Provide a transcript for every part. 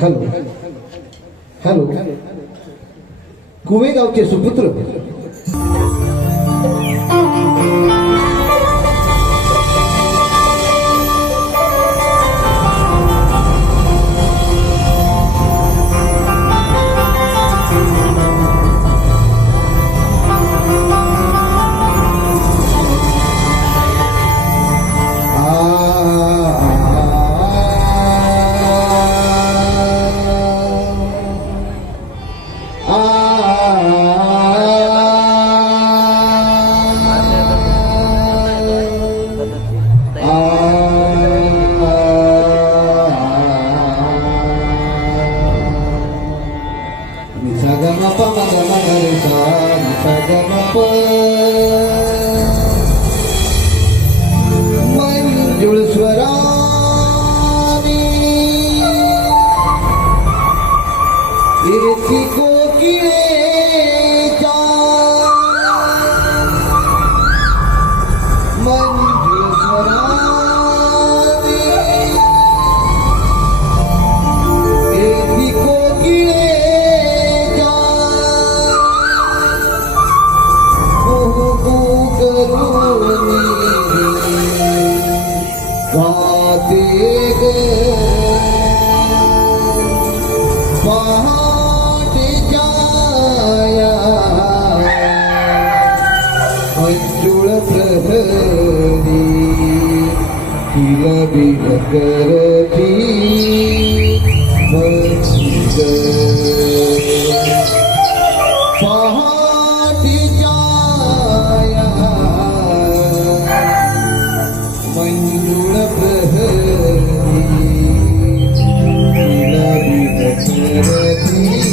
Hello hello कुवेगावचे सुपुत्र मंजुळ स्वरानी इरती कोकिळेच्या मंजुळ स्वरानी इरती कोकिळेच्या गाते ग पहाटे जाया मंजुळ प्रहरी किलबिल करती पहाटे जाया मंजुळ प्रहरी किलबिल करती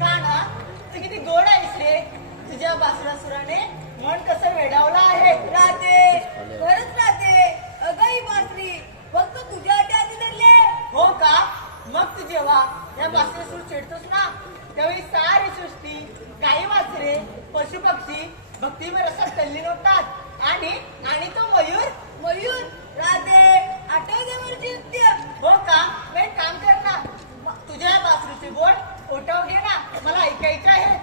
काना तू किती गोड आहेस रे. तुझ्या बासरा सुराने मन कसं वेडावलं आहे. राधे खरंच राधे अगं ही बासरी फक्त तुझ्या आधी धरले. हो का? मग तू जेव्हा या बासरी सूर चिडतोस ना त्यावेळी सारी सृष्टी गाई वासरे पशु पक्षी भक्तिमय रसात तल्लीन होतात आणि आणि तो मयूर. मयूर राधे आठवते वरची नृत्य. हो का? मग एक काम कर ना तुझ्या या बासरीचे बोल ओटाव घे ना मला ऐकायचं आहे.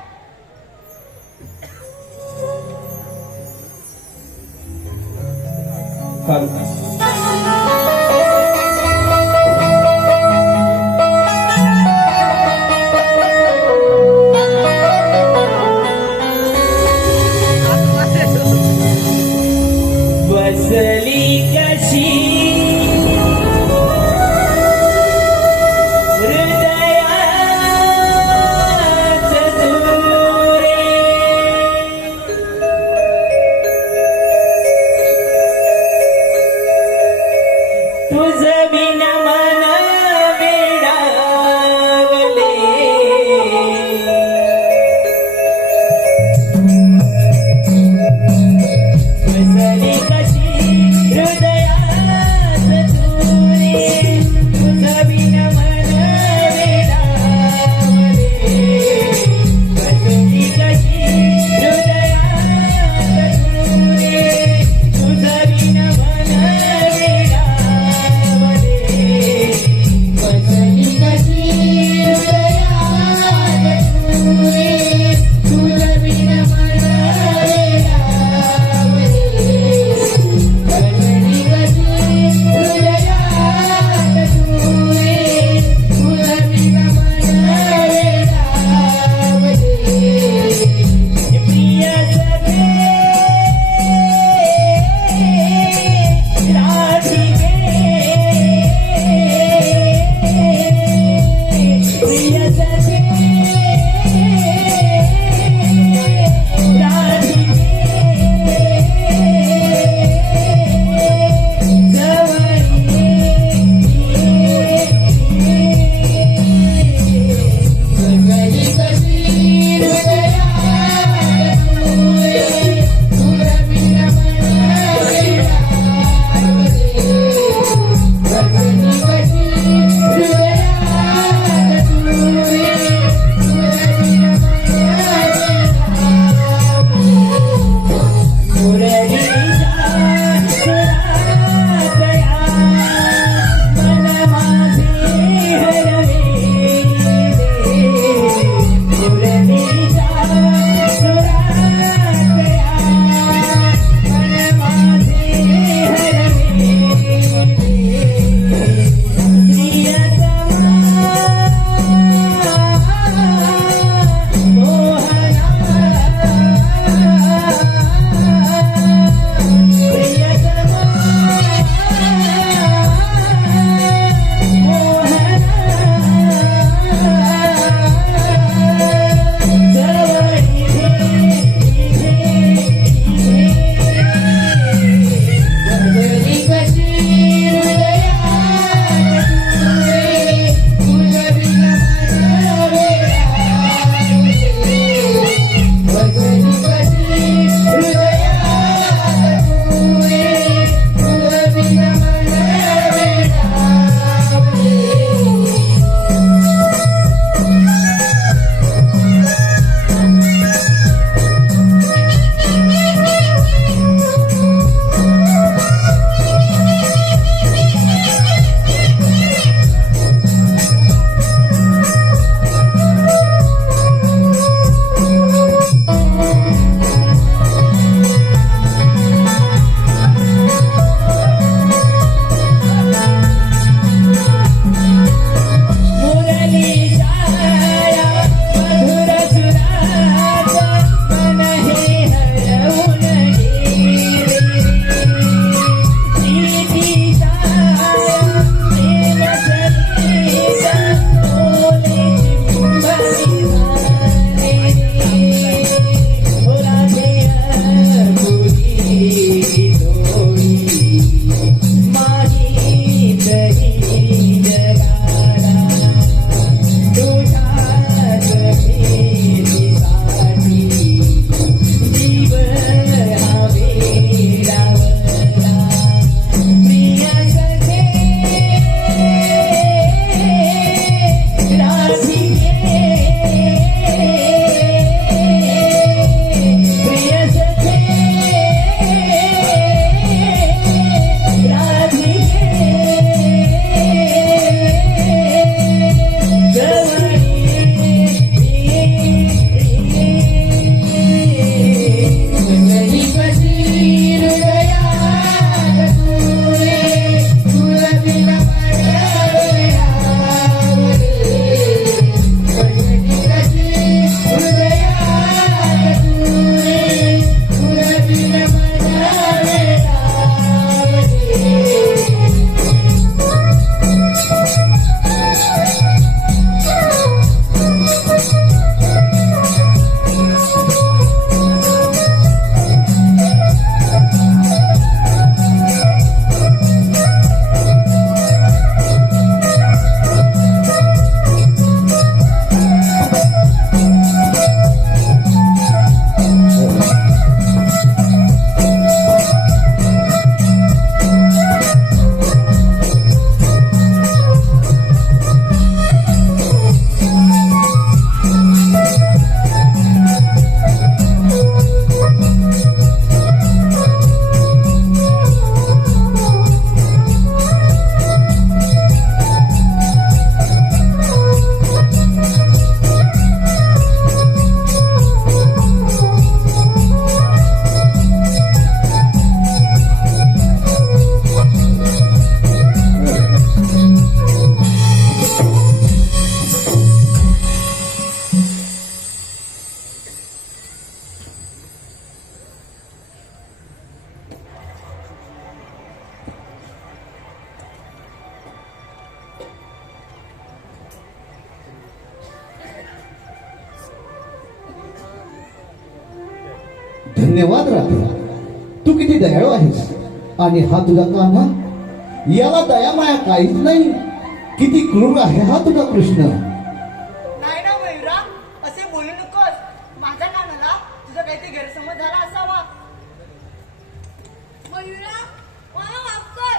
बसली कशी हृदयात दूरे तुझ बिन मन वेडावले बसली कशी हृदयात दूरे तुझ बिन मन वेडावले बसली कशी हृदयात दूरे तुझ बिन मन वेडावले धन्यवाद राधे, तू किती दयाळू आहेस. आणि हा तुझा कान्हा, याला दया माया काहीच नाही. किती क्रूर आहे हा तुझा कृष्ण. नाही ना मयुरा, असे बोलू नकोस. माझ्या कानाला तुझा काहीतरी गैरसमज झाला असावा. मयुरा, मला माफ कर.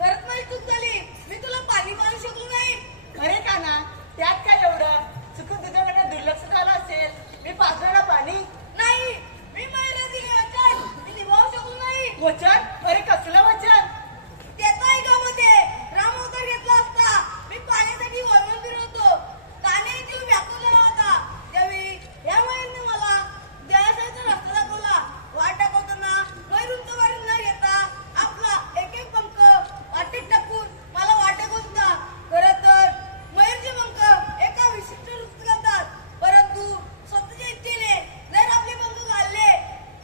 खरंच माझी चूक झाली. मी तुला पाणी मारू शकलो नाही. अरे काना, त्यात काय एवढं? चुकून तुझ्याकडे दुर्लक्ष झालं असेल. मी पाजलं ना पाणी. नाही, मी मयुरा दिले वचन. मी निभावू शकलो नाही. वचन? अरे कसलं वचन? त्याचा ऐकामध्ये राम अवतार घेतला असता. मी पाण्यासाठी वळवून फिरत होतो. कान्हाने जीव व्याकुळला होता. त्यावेळी या मयूरने मला जलाशयाचा रस्ता दाखवला. वाट दाखवताना मयूर उंच वाढून न घेता आपला एक एक पंख वाटेत टाकून मला वाट दाखवत होता. खरं तर मयूरचे पंख एका विशिष्ट वृत्त घालतात. परंतु स्वतःच्या इच्छेने जर आपले पंख घालले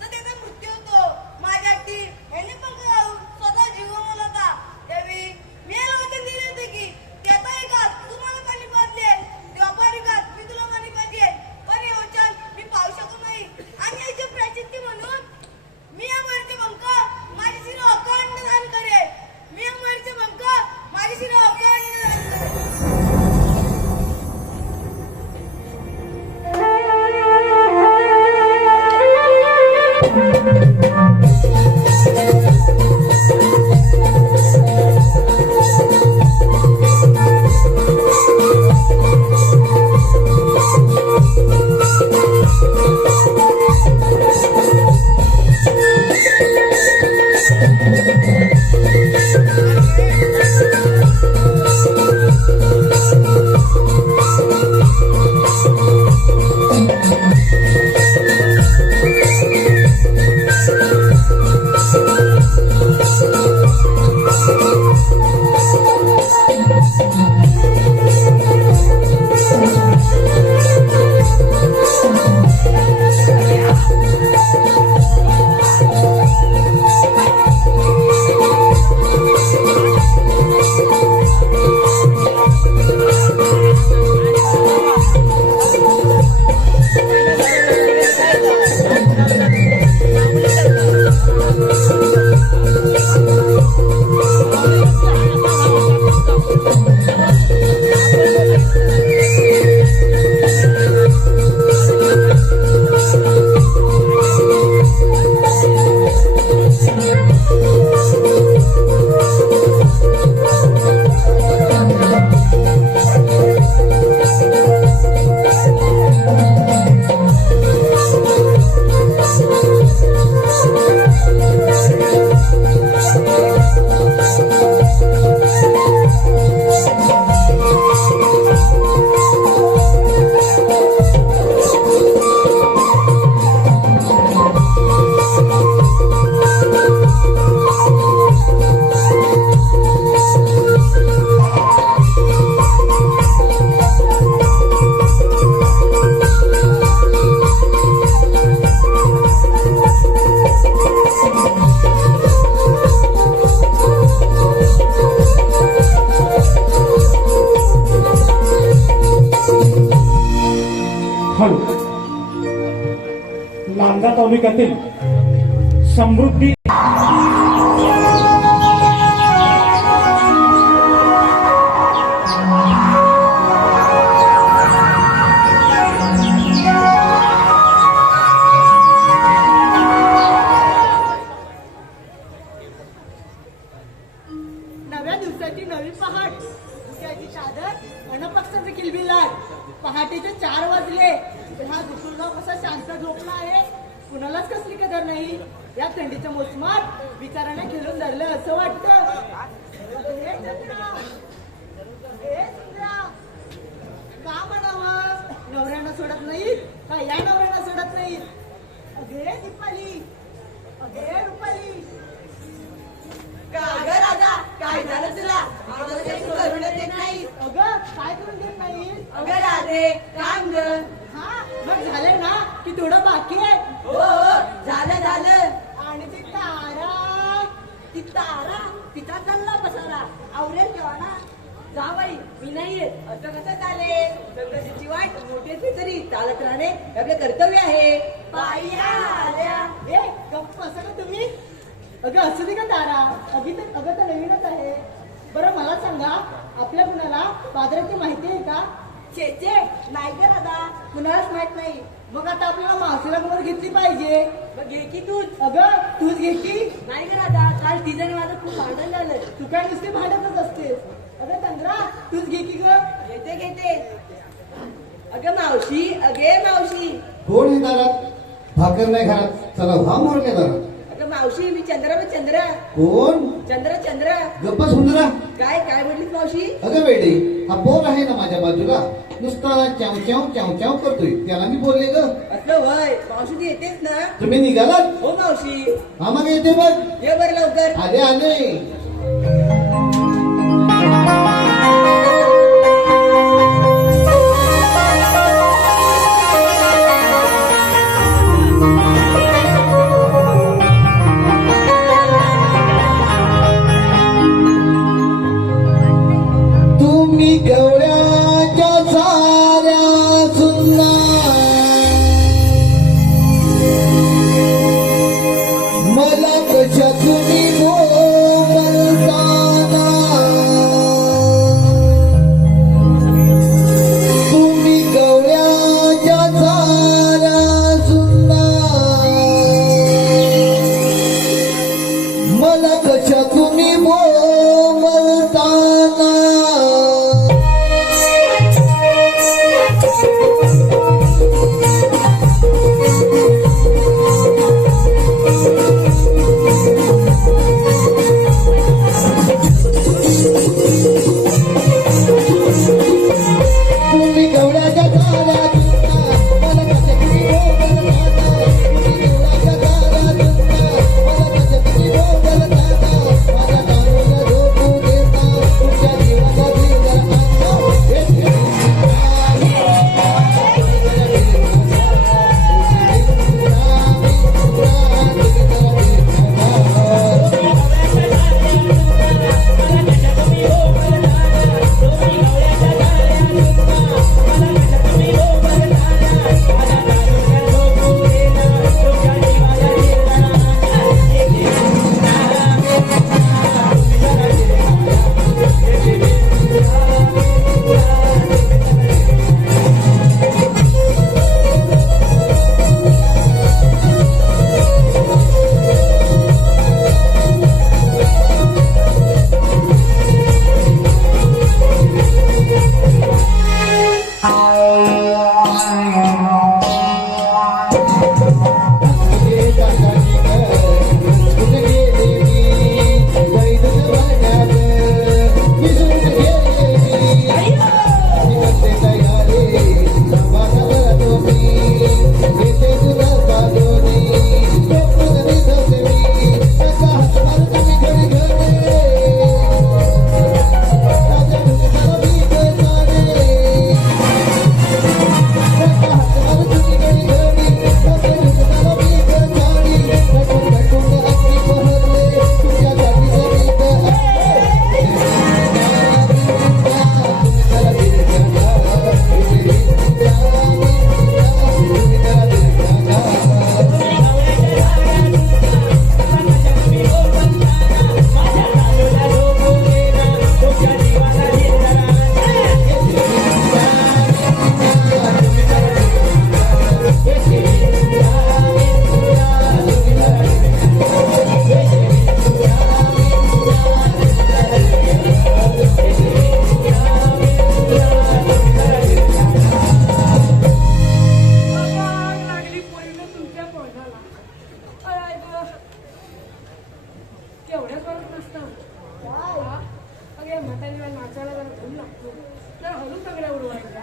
तर त्याचा मृत्यू होतो. माझ्या ती यांनी पंख घालून स्वतः जीव गमावला होता. त्यावेळी मी याला वचन दिले होते की त्याचा एकात तू मला पाणी पाजले, व्यापारी घात मी तुला पाणी पाजेल. पण हे वचन मी पाहू शकत नाही. आणि याचे प्रायश्चित्त म्हणून मी या मयूरचे पंख माझी शिर अखंड दान करेन. मी या मयूरचे पंख माझी शिर अखंड दान करेन. हळू लांजा तालुक्यातील समृद्धी नव्या दिवसाची नवी पहाट, उद्याची चादर, अनपक्षाचे किलबिलाट. पहाटेचे 4 वाजले. हा दुसुरगाव कसा शांत झोपला आहे. कुणालाच कसली कदर नाही. या थंडीच्या मोसमात विचाराने खेळून धरलं असं वाटतं. हे चंद्रा, हे चंद्रा, का म्हणावं? नवऱ्यांना सोडत नाहीत का या नवऱ्यांना सोडत नाहीत? अगे दीपाली, अगे रुपाली. अगं राजा, काय झालं तुला? आम्हाला काही करून देत नाही. अगं काय करून देत नाही? अगं राधे, काम ग. हा मग झालं ना की थोडं बाकी आहे. हो झालं झालं. आणि ती तारा, ती तारा तिचा चालला पसारा आवरेल तेव्हा ना. जा बाई मी नाही येत. असं कसं चालेल? संघर्षाची वाट मोठी असली तरी चालत राहणे हे आपले कर्तव्य आहे. बाया आल्या. ए गप्प असं का तुम्ही? अगं असू दे का तारा, अगं तर नवीनच आहे. बरं मला सांगा, आपल्या कुणाला बाजाराची माहिती आहे का? छे छे, नाही का दादा? कुणालाच माहित नाही. मग आता आपल्याला मावशीला बरोबर घेतली पाहिजे. मग घे की तूच. अगं तूच घे की. नाही का दादा, काल तिचं आणि माझं खूप भांडण झालं. तू काय नुसते भांडतच असतेस. अगं चंद्रा तूच घे की ग. घेते घेते. अगं मावशी, अगे मावशी. कोण आहे दारात? भाकर नाही घरात, चला व्हा मोरले दारात. अगं मावशी, मी चंद्रा बघ चंद्रा. कोण? चंद्रा. गप्प सुंदरा. काय बोललीस मावशी? अगं वेडे, हा पोर आहे ना माझ्या बाजूला, नुसता च्याव च्याव च्याव च्याव करतोय, त्याला मी बोलले ग. असलं वय, मावशी ती येतेच ना? तुम्ही निघालात? हो मावशी. हा मग येते बघ. ये बरं लवकर. आले आले. तुम्ही गवळ्याच्या साऱ्या सुंदर मला कशा तुम्ही बोलताना तुम्ही गवळ्याच्या साऱ्या सुंदर मला कशा तुम्ही बोलताना तुम्ही गवळ्याच्या तारा मला कशा किती बोलताना तुम्ही गवळ्याच्या तारा मला कशा किती बोलताना माझ्या दारूला झोपू देता तुमच्या जीवाला दिला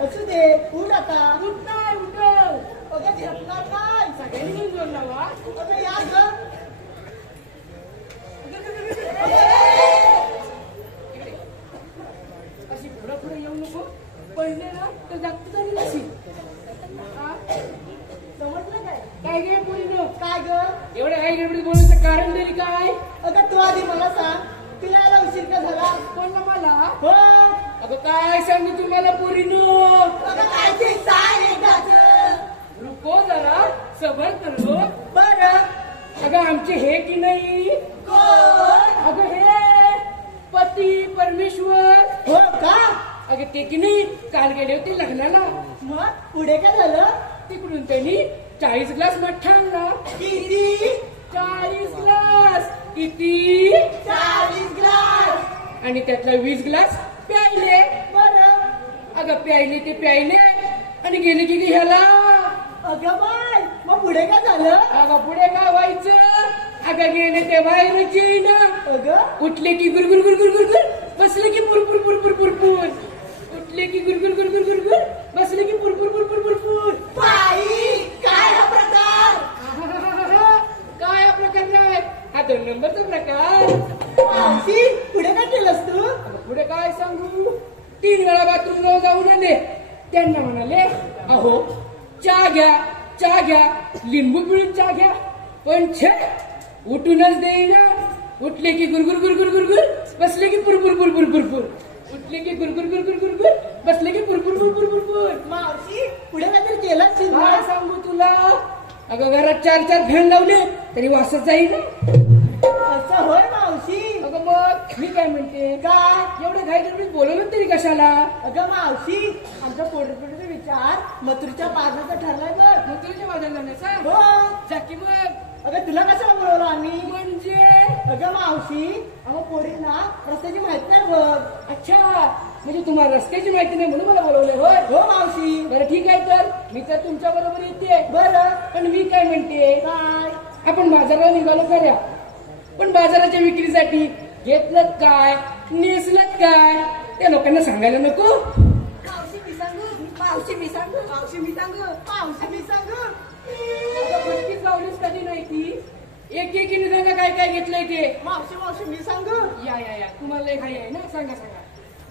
असू दे, उठ आता. उठ नाही, उठ. अगं झेपणार नाही. सगळ्यांनी मिळून जोड लावा. अगं या ग. अशी पुढं येऊ नको. पडले ना तर जास्त झाली नशी. समजलं काय? काय गे मुलीनं? काय ग? एवढ्या काही गडबडीत बोलायचं कारण तरी काय? अगं तू आधी मला सांग, तुला यायला उशीर का झाला? कोणला मला? हो. अगं काय सांगू तुम्हाला पोरीनो. अगं काय ते सांग एकदाच. रुको जरा सबर करो. बरं अगं आमचे हे की नाही, कोण? अगं हे पती परमेश्वर. हो का? अगं ते की नाही काल गेले होते लग्नाला. मग पुढे काय झालं? तिकडून त्यांनी 40 ग्लास मठ्ठा आणला. किती? 40 ग्लास. किती? 40 ग्लास. आणि त्यातला 20 ग्लास प्यायले. बरं. अगं प्यायले ते प्यायले आणि गेले की ह्याला. अगं बाय, मग पुढे काय झालं? अगं पुढे काय व्हायचं. अगं गेले ते बाहेरच येईना. अगं उठले की गुरगुर गुरगुर गुरगुर, बसले की पुरपुर पुरपुर पुरपुर. उठले की गुरगुर गुरगुर गुरगुर, बसले की पुरपुर पुरपुर पुरपुर. बाई, काय हा प्रकार? काय हा प्रकार नाही, हा 2 नंबरचा प्रकार. मावशी, पुढे काय केलंस तू? अगं पुढे काय सांगू. 3 वेळा बाथरूमला जाऊन आले. त्यांना म्हणाले, अहो चहा घ्या, चहा घ्या, लिंबू पिळून चहा घ्या. पण छे, उठूनच देईना. उठले की गुरगुर गुरगुर गुरगुर, बसले की पुरपुर पुरपुर पुरपुर. उठले की गुरगुर गुरगुर गुरगुर, बसले की पुरपुर पुरपुर पुरपुर. मावशी, पुढे काहीतरी केलंस काय सांगू तुला. अगं घरात 4 फॅन लावले तरी वासच जाईना. असं होय मावशी? अगं मग मी काय म्हणते, काय? एवढं घाई गडबडीत बोलवलं तरी कशाला. अगं मावशी, आमच्या पोटपोटीचा विचार मथुरीच्या पाजण्याचा ठरलाय बघ. मग तुझ्या माझ्या जाण्याचा हो. जाकी मग. अगं तुला कशाला बोलवलं आम्ही? म्हणजे अगं मावशी, अगं पोरींना रस्त्याची माहित नाही बघ. अच्छा, म्हणजे तुम्हाला रस्त्याची माहिती नाही म्हणून मला बोलवलंय होय. हो मावशी. बरं ठीक आहे, तर मी तर तुमच्या बरोबर येते. बरं. पण मी काय म्हणते, काय? आपण बाजाराला निघालो खऱ्या, पण बाजाराच्या विक्रीसाठी घेतलं काय, नेसलं काय, त्या लोकांना सांगायला नको. मावशी मी सांगू, मावशी मी सांगू, मावशी मी सांगू. मावशी मी सांगू. आता भटकीच लावलीच कधी नाही ती. एकीने सांगा काय काय घेतलंय ते. मावशी मावशी मी सांगू. या तुम्हाला लय घाई आहे ना, सांगा सांगा.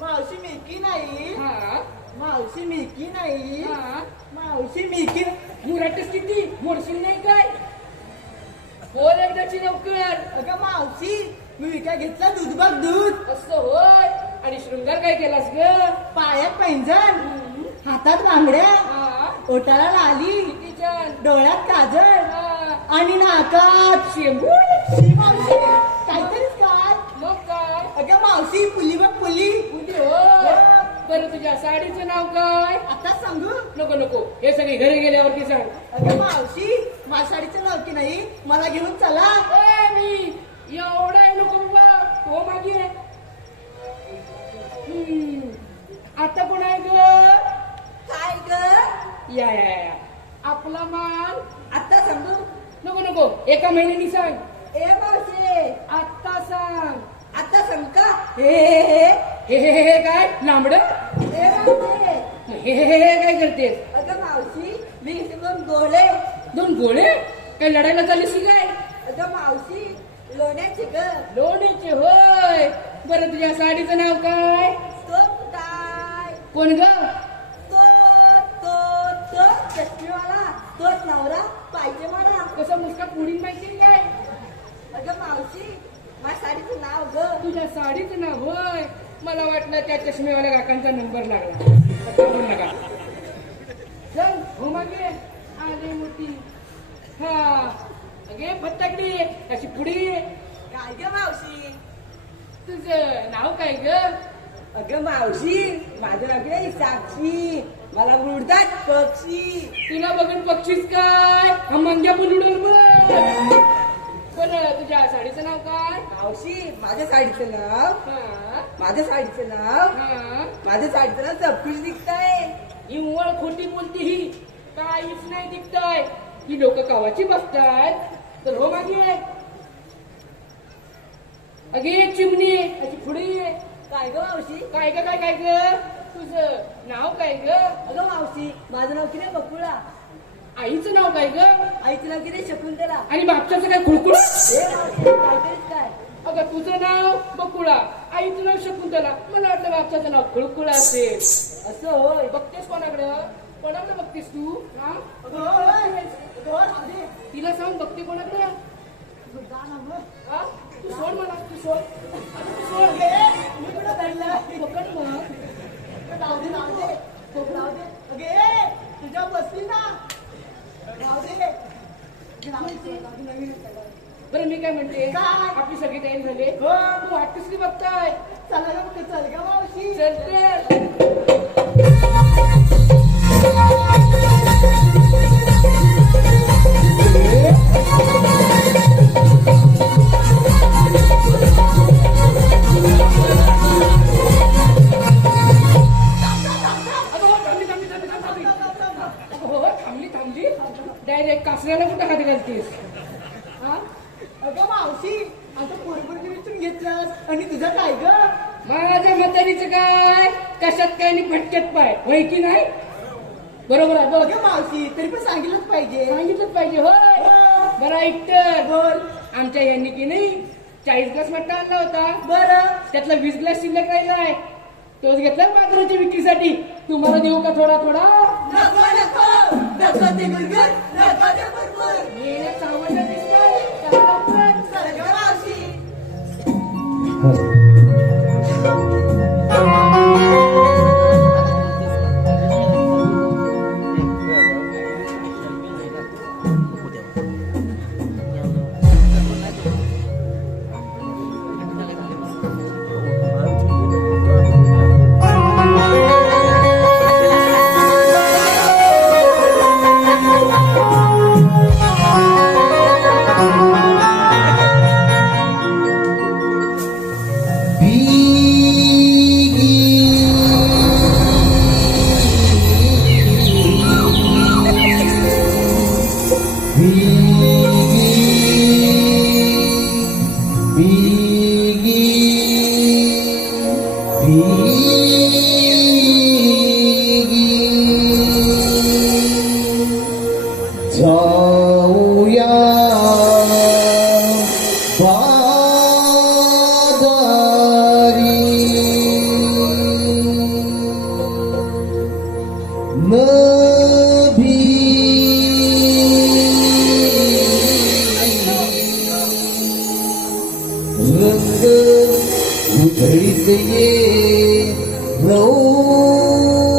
मावशी मिकी नाही. हा मावशी मिकी नाही. हा, मावशी मिकी. मुराटच किती मोडशील नाही काय. बोल एकदाची लवकर. अगं मावशी, मी विकत घेतला दूध बघ दूध. असं होय. आणि शृंगार काय केलास ग. पायात पैंजण, हातात बांगड्या, हा, ओठाला लाली, किती छान. डोळ्यात काजळ हा, आणि नाकात शेंबूड. शी मावशी, काहीतरीच काय. मग काय. अगं मावशी, पुली बघ पुली. कुठे हो. बरं तुझ्या साडीचं नाव काय. आता सांगू. नको नको, हे सगळे घरी गेल्यावरती सांग. अगं मावशी, माझ्या साडीचं नाव की नाही, मला घेऊन चला. ए, मी एवढा नको बाबा, हो मागे. आता कोण आहे ग. काय ग? या आपला माल. आता सांगू. नको नको, एका महिन्यानी सांग. ए मावशी, आत्ता सांग. आता सांग का? हे काय लांबड. ए मावशी, हे काय करतेस. अगं मावशी, मी इथे 2 गोळे. 2 गोळे. काय लढायला चाललीस की काय. अगं मावशी, लोण्याची ग. लोण्याचे होय. बरं तुझ्या साडीचं नाव काय. तो कुठाय? कोण ग. तो तो तो चष्मीवाला, तोच नवरा पाहिजे मला. कसं मुस्का पुढील माहिती काय. अगं मावशी, माझ्या साडीचं नाव ग. तुझ्या साडीचं नाव होय. मला वाटलं त्या चष्मेवाल्या काकांचा नंबर लागला. आता बोल नका. चल हो मागे. आले मोठी. हा, अगे फत्ताकडी अशी पुढे. काय ग मावशी? तुझं नाव काय ग. अगं मावशी, माझं नाव काय साक्षी. मला उडतात पक्षी. तुला बघून बक्षीस काय. हा मंग्या पण उडल बघ. पण तुझ्या साडीचं नाव काय. मावशी, माझ्या साडीचं नाव, हा माझ्या साडीचं नाव, हा, माझ्या साडीचं नाव सबकुछ दिखताय. ही वळ खोटी बोलती ही. काहीच नाही दिसताय. ही लोक कावाची बसतात. तर हो मागे. अगे चिमणी अशी पुढे ये. काय ग मावशी? काय ग काय काय ग. तुझं नाव काय ग. अगं मावशी, माझं नाव किती बकुळा. आईचं नाव काय ग. आईचं नाव किती शकुंतला. आणि बापच्याचं काय खुळकुळ. हे मावशी, काहीतरीच काय. अगं तुझं नाव बकुळा, आईचं नाव शकुंतला. मला वाटलं बापच्याचं नाव खुळकुळा असेल. असं होय. बघतेस कोणाकडं. कोणाकडे बघतेस तू. हा, तिला सांग बघते कोणाकडे. हा, तू सोड मला. तू सोड. आता तू सोड. मी कुठं धरलं. पकड मग. बरं मी काय म्हणते काय? आपली सगळी तयारी झाली हो. तू वाट कसली बघताय चला ना मग, चल ग मावशी. चलते थांबली डायरेक्ट कासऱ्याला कुठं हात घालतेस हा अगं मावशी, आता पोरपोरगी विचारून घेतलास आणि तुझं काय ग? माझ्या म्हातारीचं काय कशात काय आणि फटक्यात पाय होय की नाही बरोबर आहे बघ अगं मावशी, तरी पण सांगितलंच पाहिजे. सांगितलंच पाहिजे होय बरं ऐकतं बोल. आमच्या यांनी की नाही 40 ग्लास मट्टा आणला होता बरं. त्यातला 20 ग्लास शिल्लक राहिलाय तोच घेतला बाजाराच्या विक्रीसाठी तुम्हाला देऊ का थोडा थोडा नको नको, नको ते गुरगुर, नको ते बुरबुर. हे सावंत दिसतंय चला लवकर. चल ग मावशी. जाऊया बाजारी नभी रंग उधळीत ये रौकरी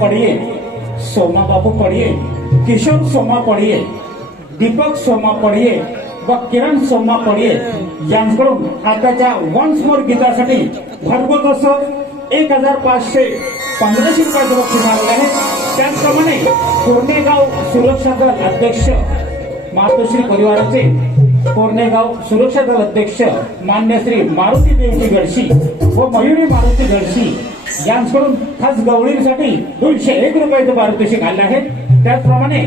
पडिये, सोमा बापू पडिये, किशोर सोमा पडिये, दीपक सोमा पडिये व किरण सोमा पडिये यांच्याकडून आताच्या वन्स मोर गीतासाठी भरघोस असं 1515 रुपयाचं बक्षीस मिळालेलं आहे. त्याचप्रमाणे कोरणेगाव सुरक्षा दल अध्यक्ष मातोश्री परिवाराचे कोरणेगाव सुरक्षा दल अध्यक्ष मान्य श्री मारुती देवजी गडशी व मयुरी मारुती गडशी यांच्याकडून खास गवळीसाठी 201 रुपयाचं पारितोषिक आलं आहे. त्याचप्रमाणे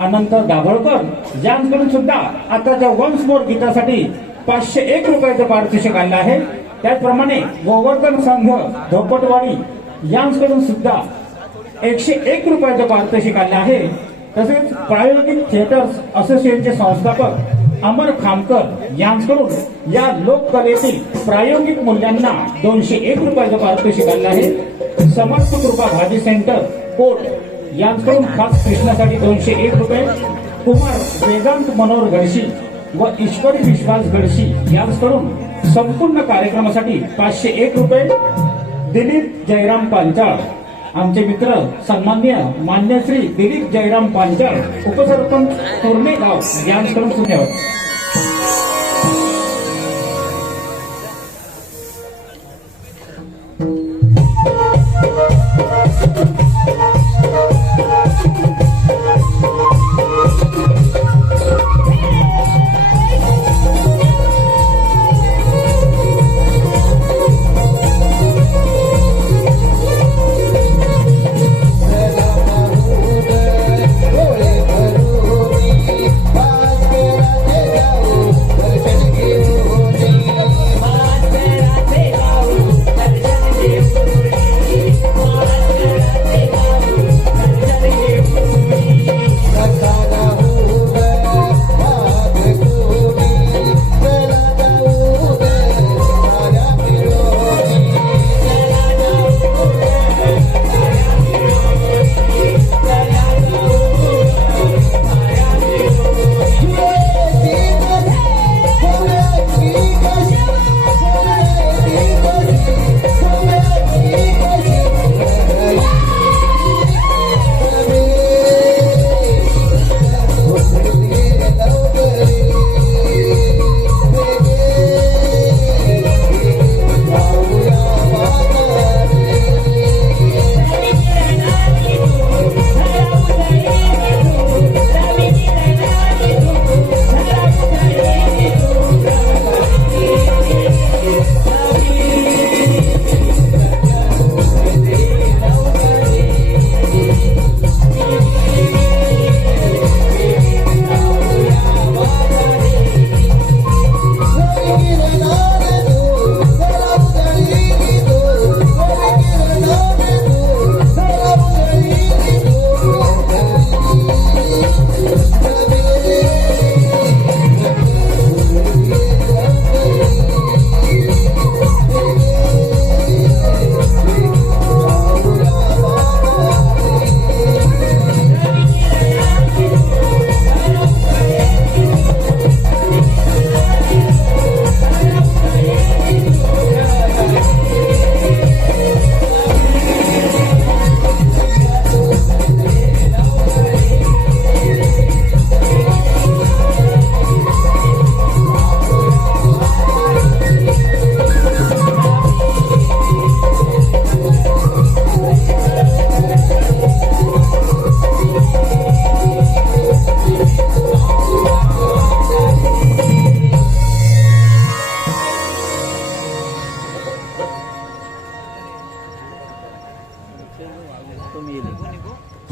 अनंत दाभोळकर यांच्याकडून सुद्धा आताच्या वन्स मोर गीतासाठी 501 रुपयाचं पारितोषिक आलं आहे. त्याचप्रमाणे गोवर्धन संघ धोपटवाडी यांच्याकडून सुद्धा 101 रुपयाचं पारितोषिक आलं आहे. तसेच प्रायोगिक थिएटर्स असोसिएशनचे संस्थापक अमर खामकर यांच्याकडून या लोककलेतील प्रायोगिक मूल्यांना 201 रुपयाचं पारितोषिक आलं आहे. समर्थ कृपा भाजी सेंटर कोट यांच्याकडून खास कृष्णासाठी 201 रुपये, कुमार वेदांत मनोहर गडशी व ईश्वरी विश्वास गडशी यांच्याकडून संपूर्ण कार्यक्रमासाठी 501 रुपये, दिलीप जयराम पांचाळ आमचे मित्र सन्माननीय मान्य श्री दिलीप जयराम पांचाळ उपसरपंच कोरणेगाव यांच्याकडून सुद्धा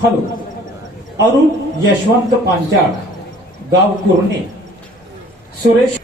हॅलो, अरुण यशवंत पांचाळ, गाव कुर्णे, सुरेश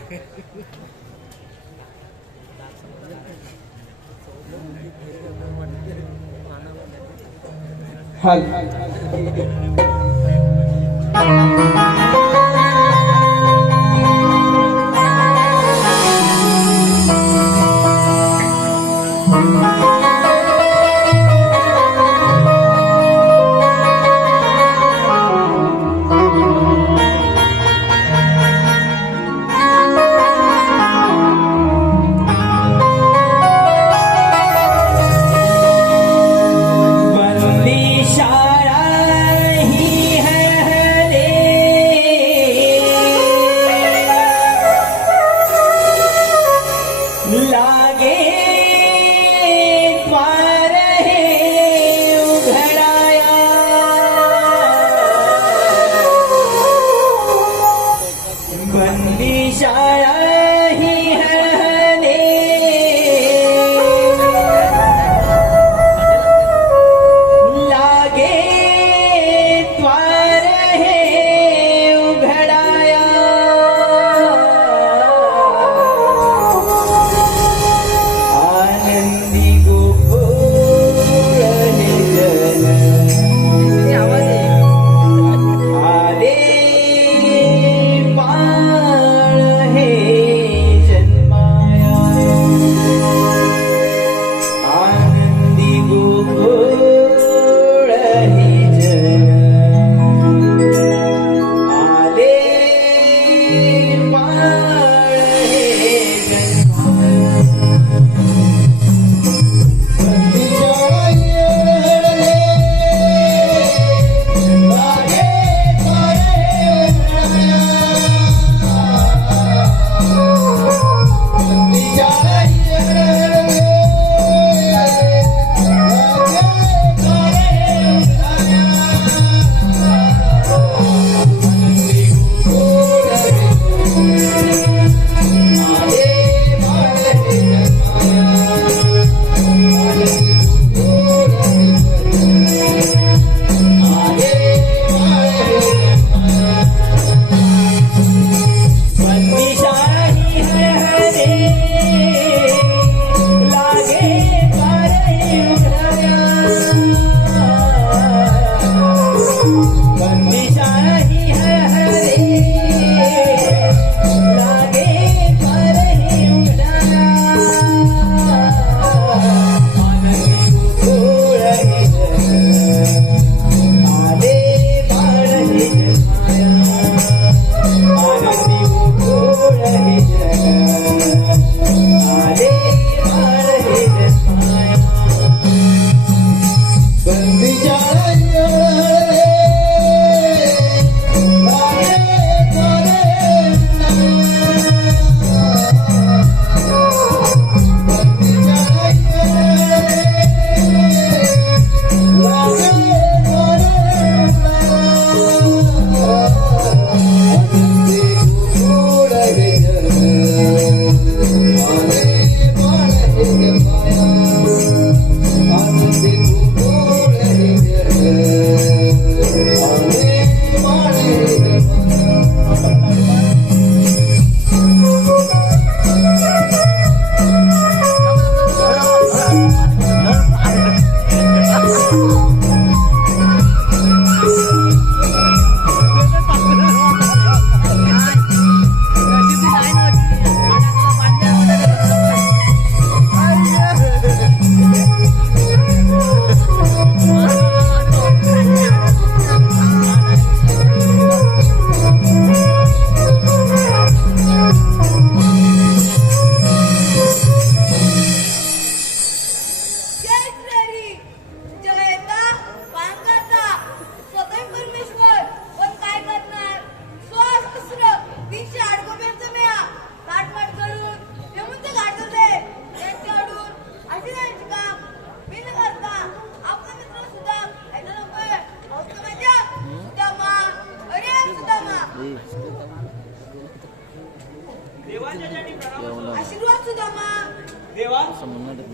देवा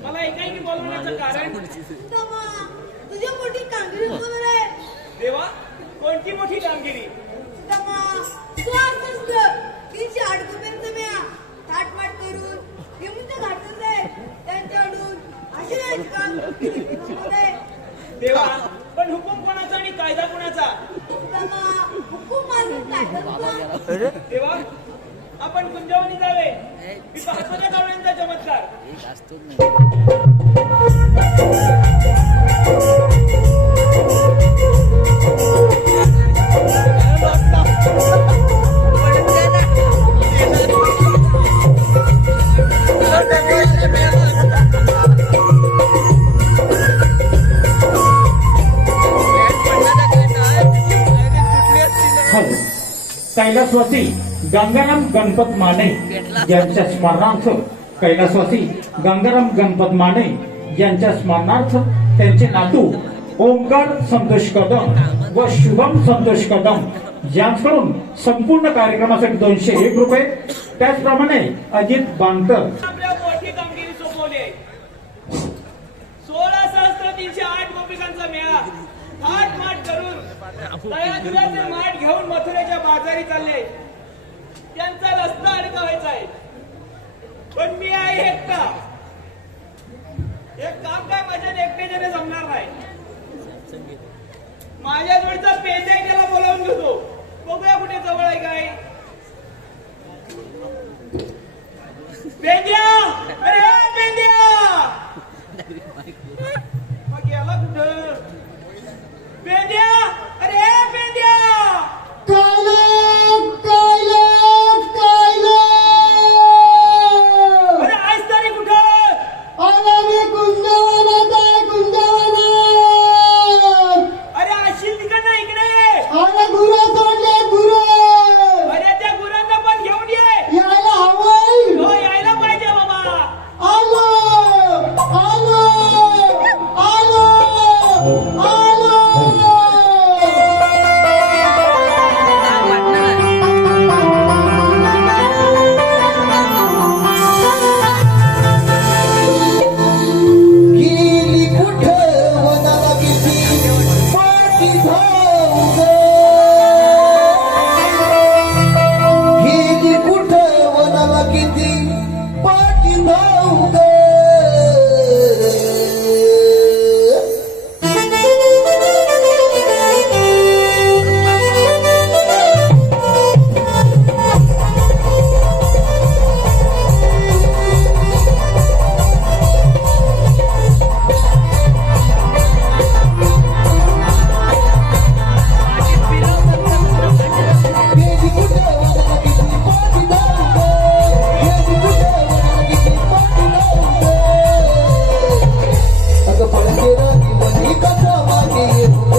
मला एकाएकी बोलवण्याचं कारण तमा तुझी मोठी कामगिरी बोलणार आहे. देवा कोणती मोठी कामगिरी तमा तू असंच 308 रुपयांचं म्या थाटमाट करून यमुना घाटत आहे त्यांच्याकडून अशी नाही का देवा पण हुकूम कोणाचा आणि कायदा कोणाचा तमा हुकूम मारून काढतात देवा आपण कुंजवनी जावे मी पाहतो त्या गवळ्यांचा चमत्कार हॅलो कैलासवासी गंगाराम गणपत माने यांच्या स्मरणार्थ कैलासवासी गंगाराम गणपत माने यांच्या स्मरणार्थ त्यांचे नातू ओंकार संतोष कदम व शुभम संतोष कदम यांच्याकडून संपूर्ण कार्यक्रमासाठी 201 रुपये, त्याचप्रमाणे अजित बांकर आपल्या मोठी कामगिरी सोपवली आहे. 16,308 गोपिकांचा मेळा थाटमाट करून तळ्याचे माठ घेऊन मथुरेच्या बाजारी चालले. त्यांचा रस्ता अडका व्हायचा आहे पण मी आहे एकटा. एक काम काय माझ्या एकट्याने जमणार नाही. माझ्या जोडचा पेंड्या त्याला बोलावून घेतो. बघूया कुठे जवळ आहे काय. पेंड्या अरे पेंड्या मग गेला कुठं. पेंड्या अरे पेंड्या अरे आज तारीख कुठं. अरे अशी तिकडनं इकडे ये. अरे त्या गुरांना पण घेऊन ये. हो यायला पाहिजे बाबा. गेली कुठं वनाला किती पाठी धाव ग. गेली कुठं वनाला किती पाठी धाव ग. गेली कुठं वनाला किती पाठी धाव ग. गेली कुठं वनाला किती पाठी धाव ग. अगं पळते राणी मधी कसा मागे येऊ ग.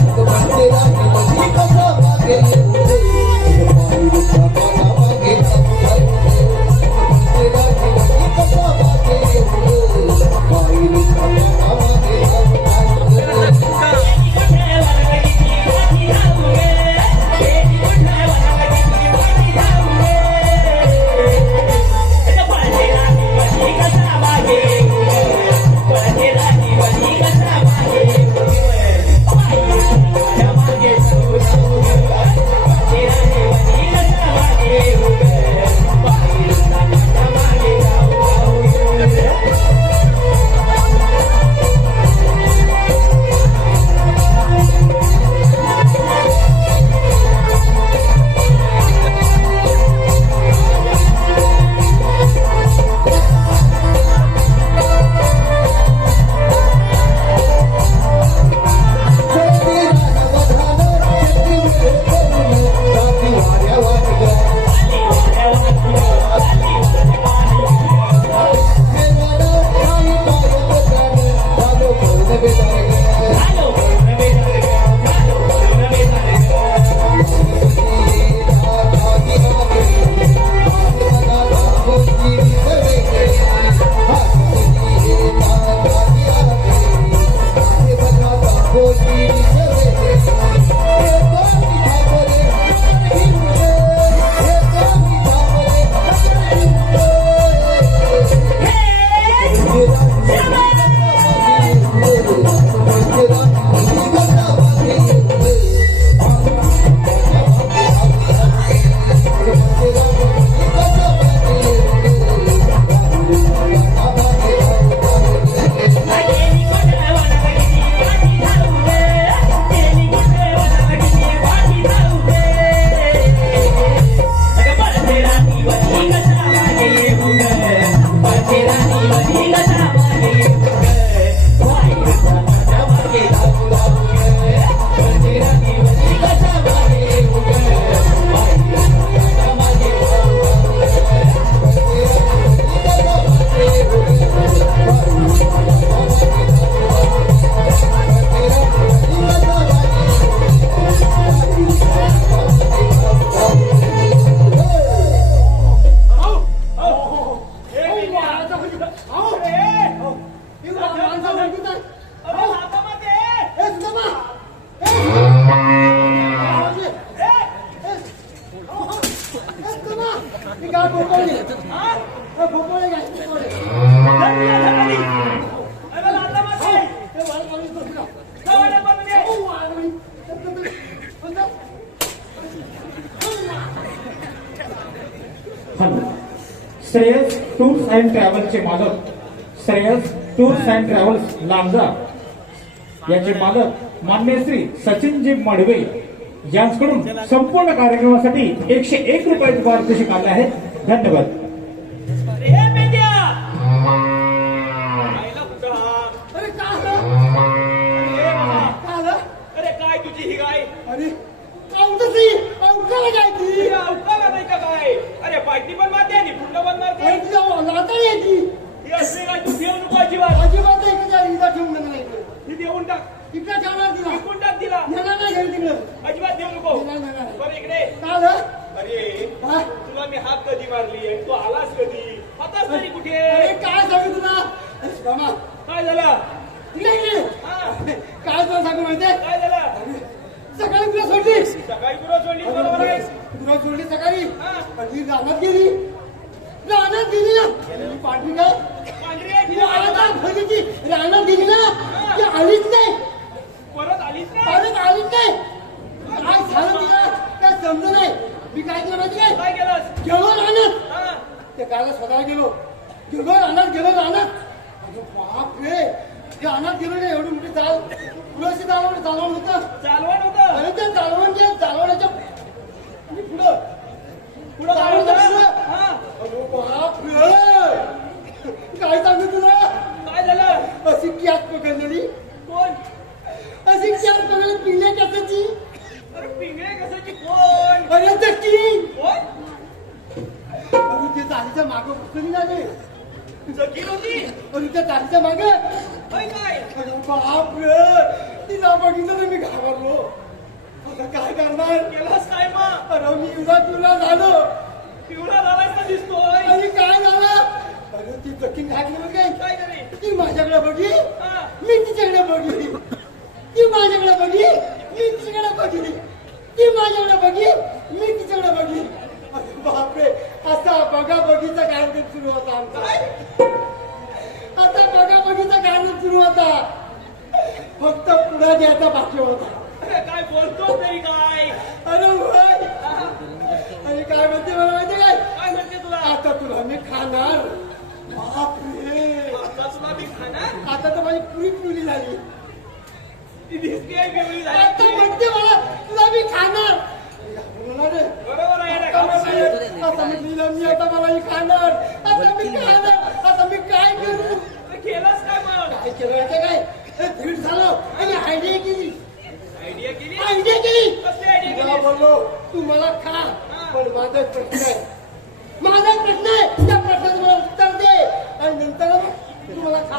अगं पळते राणी मधी कसा मागे येऊ ग. अगं पायरीच्या पानामागे जाऊ ग. पळते राणी मधी कसा मागे येऊ ग. पायरीच्या पानामागे जाऊ ग. श्रेयस टूर्स अँड ट्रॅव्हल्सचे मालक Shreyas tours and travels Lanja याचे मालक मान्य श्री सचिनजी मडवे यांच्याकडून संपूर्ण कार्यक्रमासाठी 101 रुपयाचे पारितोषिक आले आहे. धन्यवाद. हे मेंढ्या आईला कुठं हा? अरे का अरे बाबा, आलं? अरे काय तुझी ही गाय अरे अवतसी अवकाला जायची ही अवकाला नाही का काय? अरे पार्टी पण मारते आणि पुन्हा पण मारते. अरे तुझ्या नाता यायची ही असली गाय तू ठेवू नको अजिबात. अजिबात इकडे इथं ठेवून देणार नाही इकडे. ही देऊन टाक. इकडे ठेवणार तिला विकून टाक तिला. नेणार नाही घरी तिकडं अजिबात देऊ नको. नेणार नाही. बरं इकडे. का आलं? अरे हा? तुला मी हात कधी मारली आणि तू आलास कधी? आताच तरी कुठे? अरे काय सांगू तुला अरे मामा काय झालं? तिला इकडे हा? काय तुला सांगू माहितीये काय झालं? सकाळी तुला सोडली सकाळी तुला सोडली बरोबर आहे. तुला सोडली सकाळी हा. आणि रानात गेली रानात गेली ना ती पाठी काय पांढरी आहे ती तिला. आता भरली रानात गेली ना ती आलीच नाही परत आलीच नाही. परत आलीच नाही काय झालं तिला काय समजलं नाही मी काय केलं माहिती काय काय केलंस? गेलो रानात हा? त्या गायला स्वतः गेलो रानात अरे बाप रे रानात गेलो ना एवढी मोठी चाल पुढे चालवण होतं चालवण होतं. आणि ते चालवण्याच्या आणि पुढं पुढं काय चालवण्याच्या होतं? पुढं हा? अरे बाप रे काय सांगू तुला काय झालं? अशी कॅच पकडलेली कोण? अशी कॅच पकडली पिल्ल्या कॅचाची अरे पिंगळे कशाची कोण? अरे ते किंग कोण? अरे ते चालीच्या मागं बसलेली ना रे जकीर होती. अरे त्या चालीच्या मागं होय काय? अरे बाप रे तिला बघितलं ना मी घाबरलो आता काय करणार केलंस काय मग? अरे मी तुला झालो पिवळा झालायस ना दिसतोय. आणि काय झालं अरे ती जखीन घातली बघ काय काय करे? ती माझ्याकडे बघली हा? मी तिच्याकडे बघली ती माझ्याकडे बघली मी तिच्याकडे बघली ती माझ्याकडे बघली मी तिच्याकडे बघली अरे बापरे असा बघा बघीचा कार्यक्रम सुरू होता आमचा आता बघा बघीचा कार्यक्रम सुरू होता फक्त पुढे द्यायचा बाकी होता अरे काय बोलतो तरी काय? अरे होय हा? आणि काय म्हणते मला माहिती काय काय म्हणते तुला? आता तुला मी खाणार बापरे आता तुला मी खाणार? आता तर माझी पुरी पिवली झाली ती दिसते पिवळी आता झाली. म्हणते मला तुला मी खाणार बोलणार रे. बरोबर आहे आता ना? म्हणते, आता मी दिलं मी आता मला ही खाणार आता मी खाणार आता मी काय करू अरे केलंस काय मग? काय केलं माहिती काय हे धीट झालं आणि आयडिया केली आयडिया केली? आयडिया केली कसली आयडिया तुला केली? बोललो तू मला खा पण माझा एक प्रश्न आहे माझा एक प्रश्न आहे त्या प्रश्नाचं मला उत्तर दे आणि नंतर तू मला खा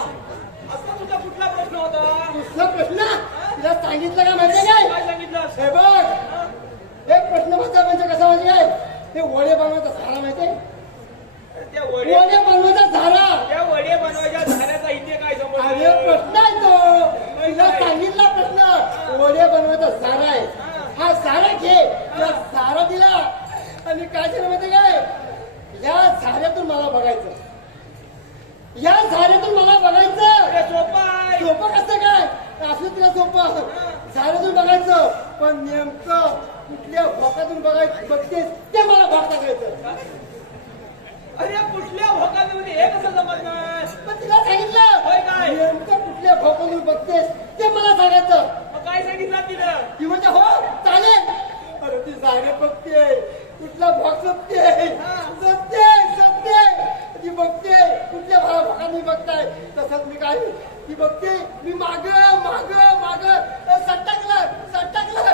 असा तुझा कुठला प्रश्न होता? दुसरा प्रश्न तिला सांगितलं का माहिती काय काय सांगितलंस? हे बघ एक प्रश्न म्हणजे कसा माहिती काय ते वडे बनवायचा झारा माहितीये त्या वडे वडे बनवायचा झारा त्या वडे बनवायच्या झाल्याचा इथे काय अरे संबंध? प्रश्न आहे तो तिला सांगितला प्रश्न वडे बनवायचा झारा आहे हा झारा घे त्या झारा दिला आणि काय झालं माहिती काय या झाऱ्यातून मला बघायचं या झाऱ्यातून मला बघायचं अरे सोपं आहे. सोपं कसं काय असं तिला सोपं झाडातून बघायचं पण नेमकं कुठल्या भोकातून बघायचं बघतेस ते मला भोक टाकायचं अरे कुठल्या भोकामध्ये हे कसं समजणार? पण तिला सांगितलं होय काय? नेमकं कुठल्या भोकातून बघतेस ते मला सांगायचं मग काय सांगितलं तिनं? ती म्हणजे हो चालेल अरे ती झाडे बघते कुठला भोक जपते ती बघते कुठल्या भोकाने बघताय तसंच मी काय ती बघते मी माग सटकलं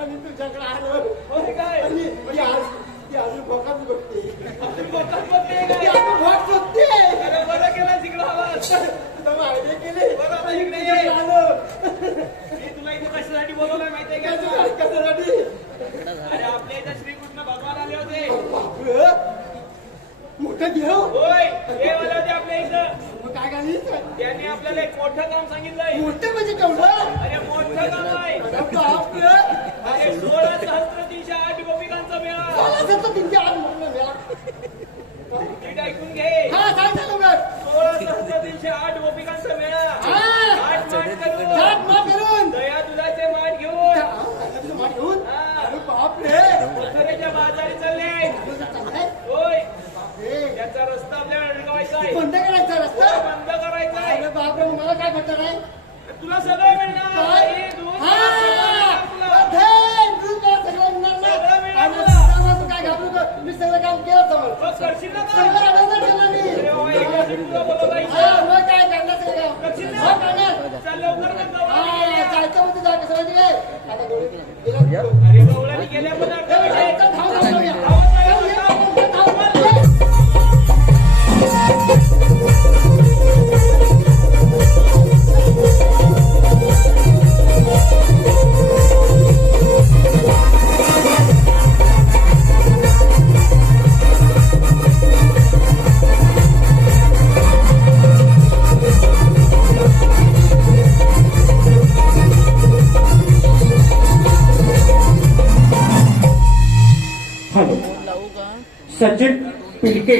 आणि तुझ्याकडे आलो होय काय? आणि ती अजून भोकाच बघते अजून भोकात बघते ती काय? अजून भोक शोधते अरे बरं केलं तिकडं आवाज. तुला आयडिया केली बरं, आता इकडे ये. तुझ्याकडे आलो मी तुला इथे कशासाठी बोलवलंय माहितीये का तुला? कशासाठी अरे आपल्या इथं श्रीकृष्ण भगवान आले होते. बापरे मोठं देव होय ते आले होते आपल्या इथं. मग काय घालीस त्यांनी आपल्याला एक मोठं काम सांगितलंय. मोठं म्हणजे केवढं अरे मोठं काम आहे. बापरे अरे 16,308 गोपिकांचा मेळा. मला तर तुमच्या आज म्हटलं मेला नीट ऐकून घे. हा सांग ना लवकर 16,308 गोपिकांचा मेळा. हा. माठ माठ करून दया दुधाचे माठ घेऊन माठ घेऊन हा. अरे बापरे मथुरेच्या बाजारी चालले. चाललंय होय बापरे अरे गवळणी गेल्या पदार्थ हॅलो सचिन पिलके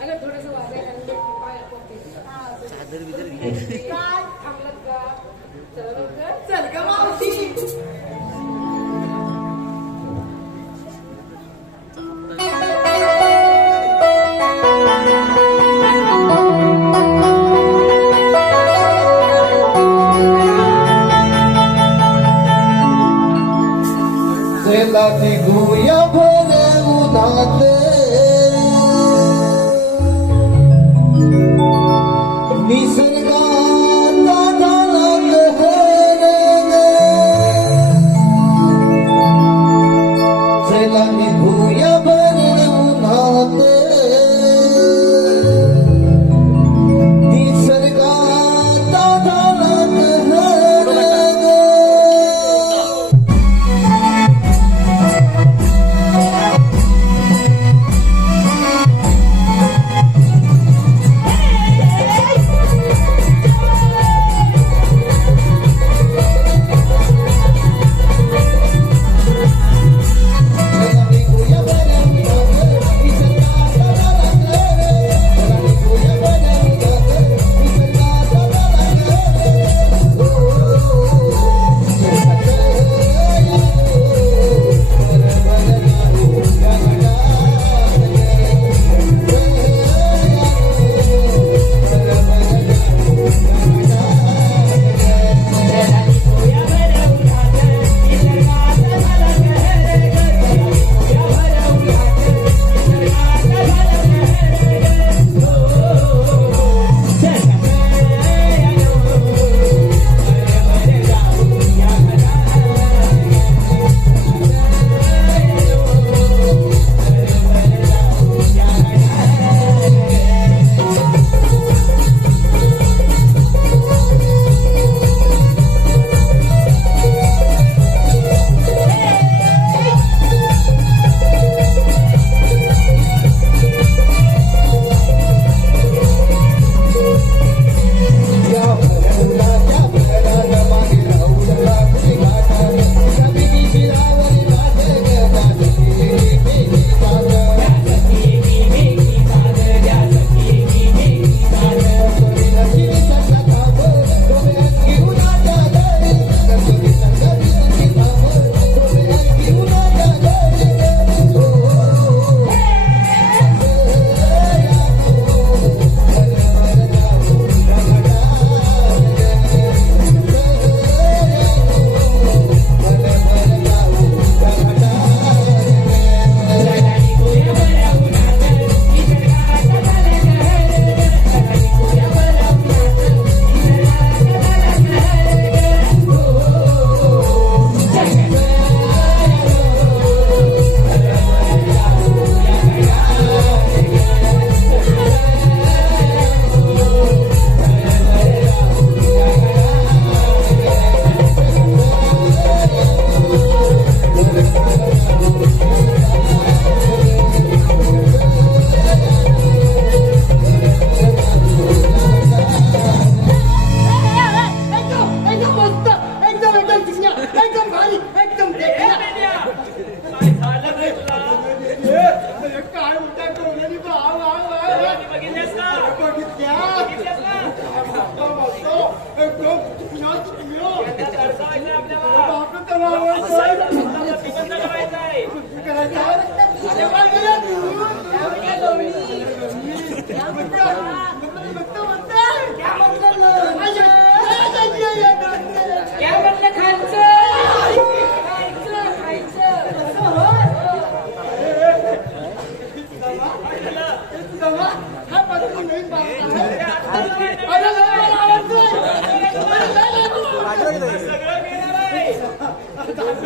अगं थोडस वाजायला काय थांबलात का चला लवकर चल ग मावशी चला निघूया भर उन्हात निसर्गात झाला कहर चला निघूया भर उन्हात निसर्गात झाला कहर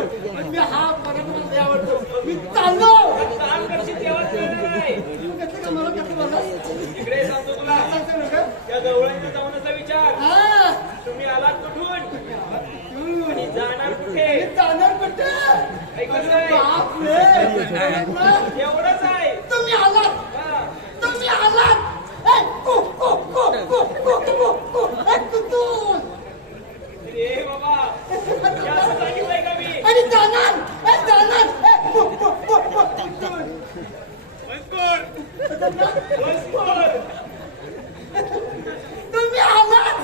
मी हा परत मला लय आवडतो. मी चाललो. काम करशील तेव्हाच कळणार नाही. कसं का मला कसं बोललास? इकडे सांगतो तुला सांगतो ना का? त्या गवळणीला जाऊनचा विचार. हा. तुम्ही आलात कुठून आणि जाणार कुठे? मी जाणार कुठे? ऐकत नाही. बापरे. एवढंच आहे. तुम्ही आलात. हा. तुम्ही आलात. ए, कु, कु, कु, कु, कु, कु, कु. ए, कुतून. ए बाबा जास्त सांगितलंय का मी? आणि जाणार. ए, जाणार. ए, कु, कु, कु, कु, कुतून. मजकूर. मजकूर. तुम्ही आलात.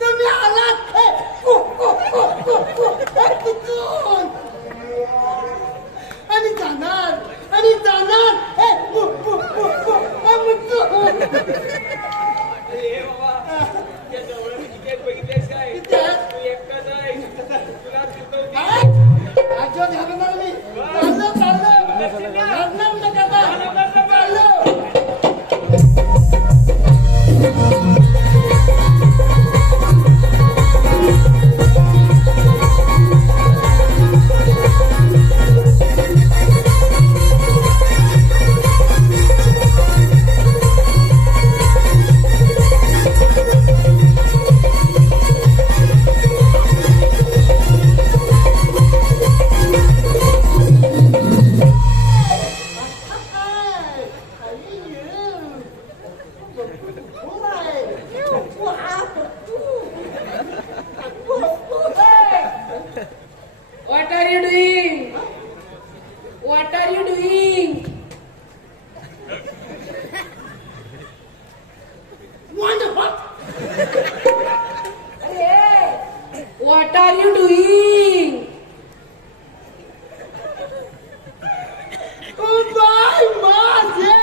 तुम्ही आलात. ए, कु, कु, कु, कु, कु. ए, कुतून. आणि जाणार. आणि जाणार. ए, कु, कु, कु, कु. ए, मुतून. ए बाबा त्या गवळणी तिकीट बघितलेस काय? किती आहे? तू एकटाच आहे. तुला चुकवती. आजोबा घालणार मी. चाललो, चाललो. घालणार नका बा. चाललो. What are you doing? What are you doing? Wonderful. Hey, what are you doing? Oh my माझे.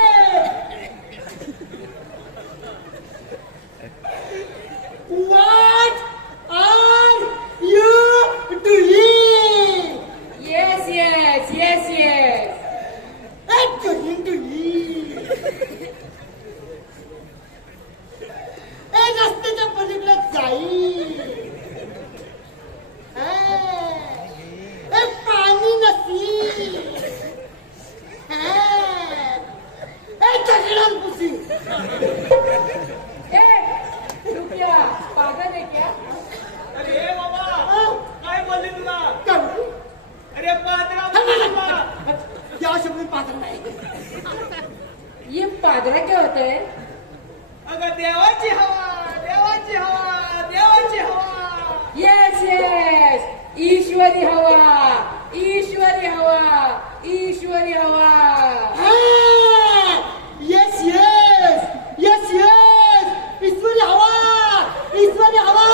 What are you doing? Yes, yes, yes, yes. I'm going to eat. ए रस्त्याच्या पलीकडे जाईल. ए पाणी नसी. ए दगडात पुसी. Hey, तू क्या पागल है क्या? अरे बाबा काय बोलली तुला? काय अरे पात्रा बाबा. या शब्द पात्र नाही. ये पागला क्या होता है? अगं देवाची हवा, देवाची हवा, देवाची हवा. Yes, yes. ईश्वरी हवा, ईश्वरी हवा, ईश्वरी हवा. Yes yes yes yes. ईश्वरी हवा. ईश्वरी हवा.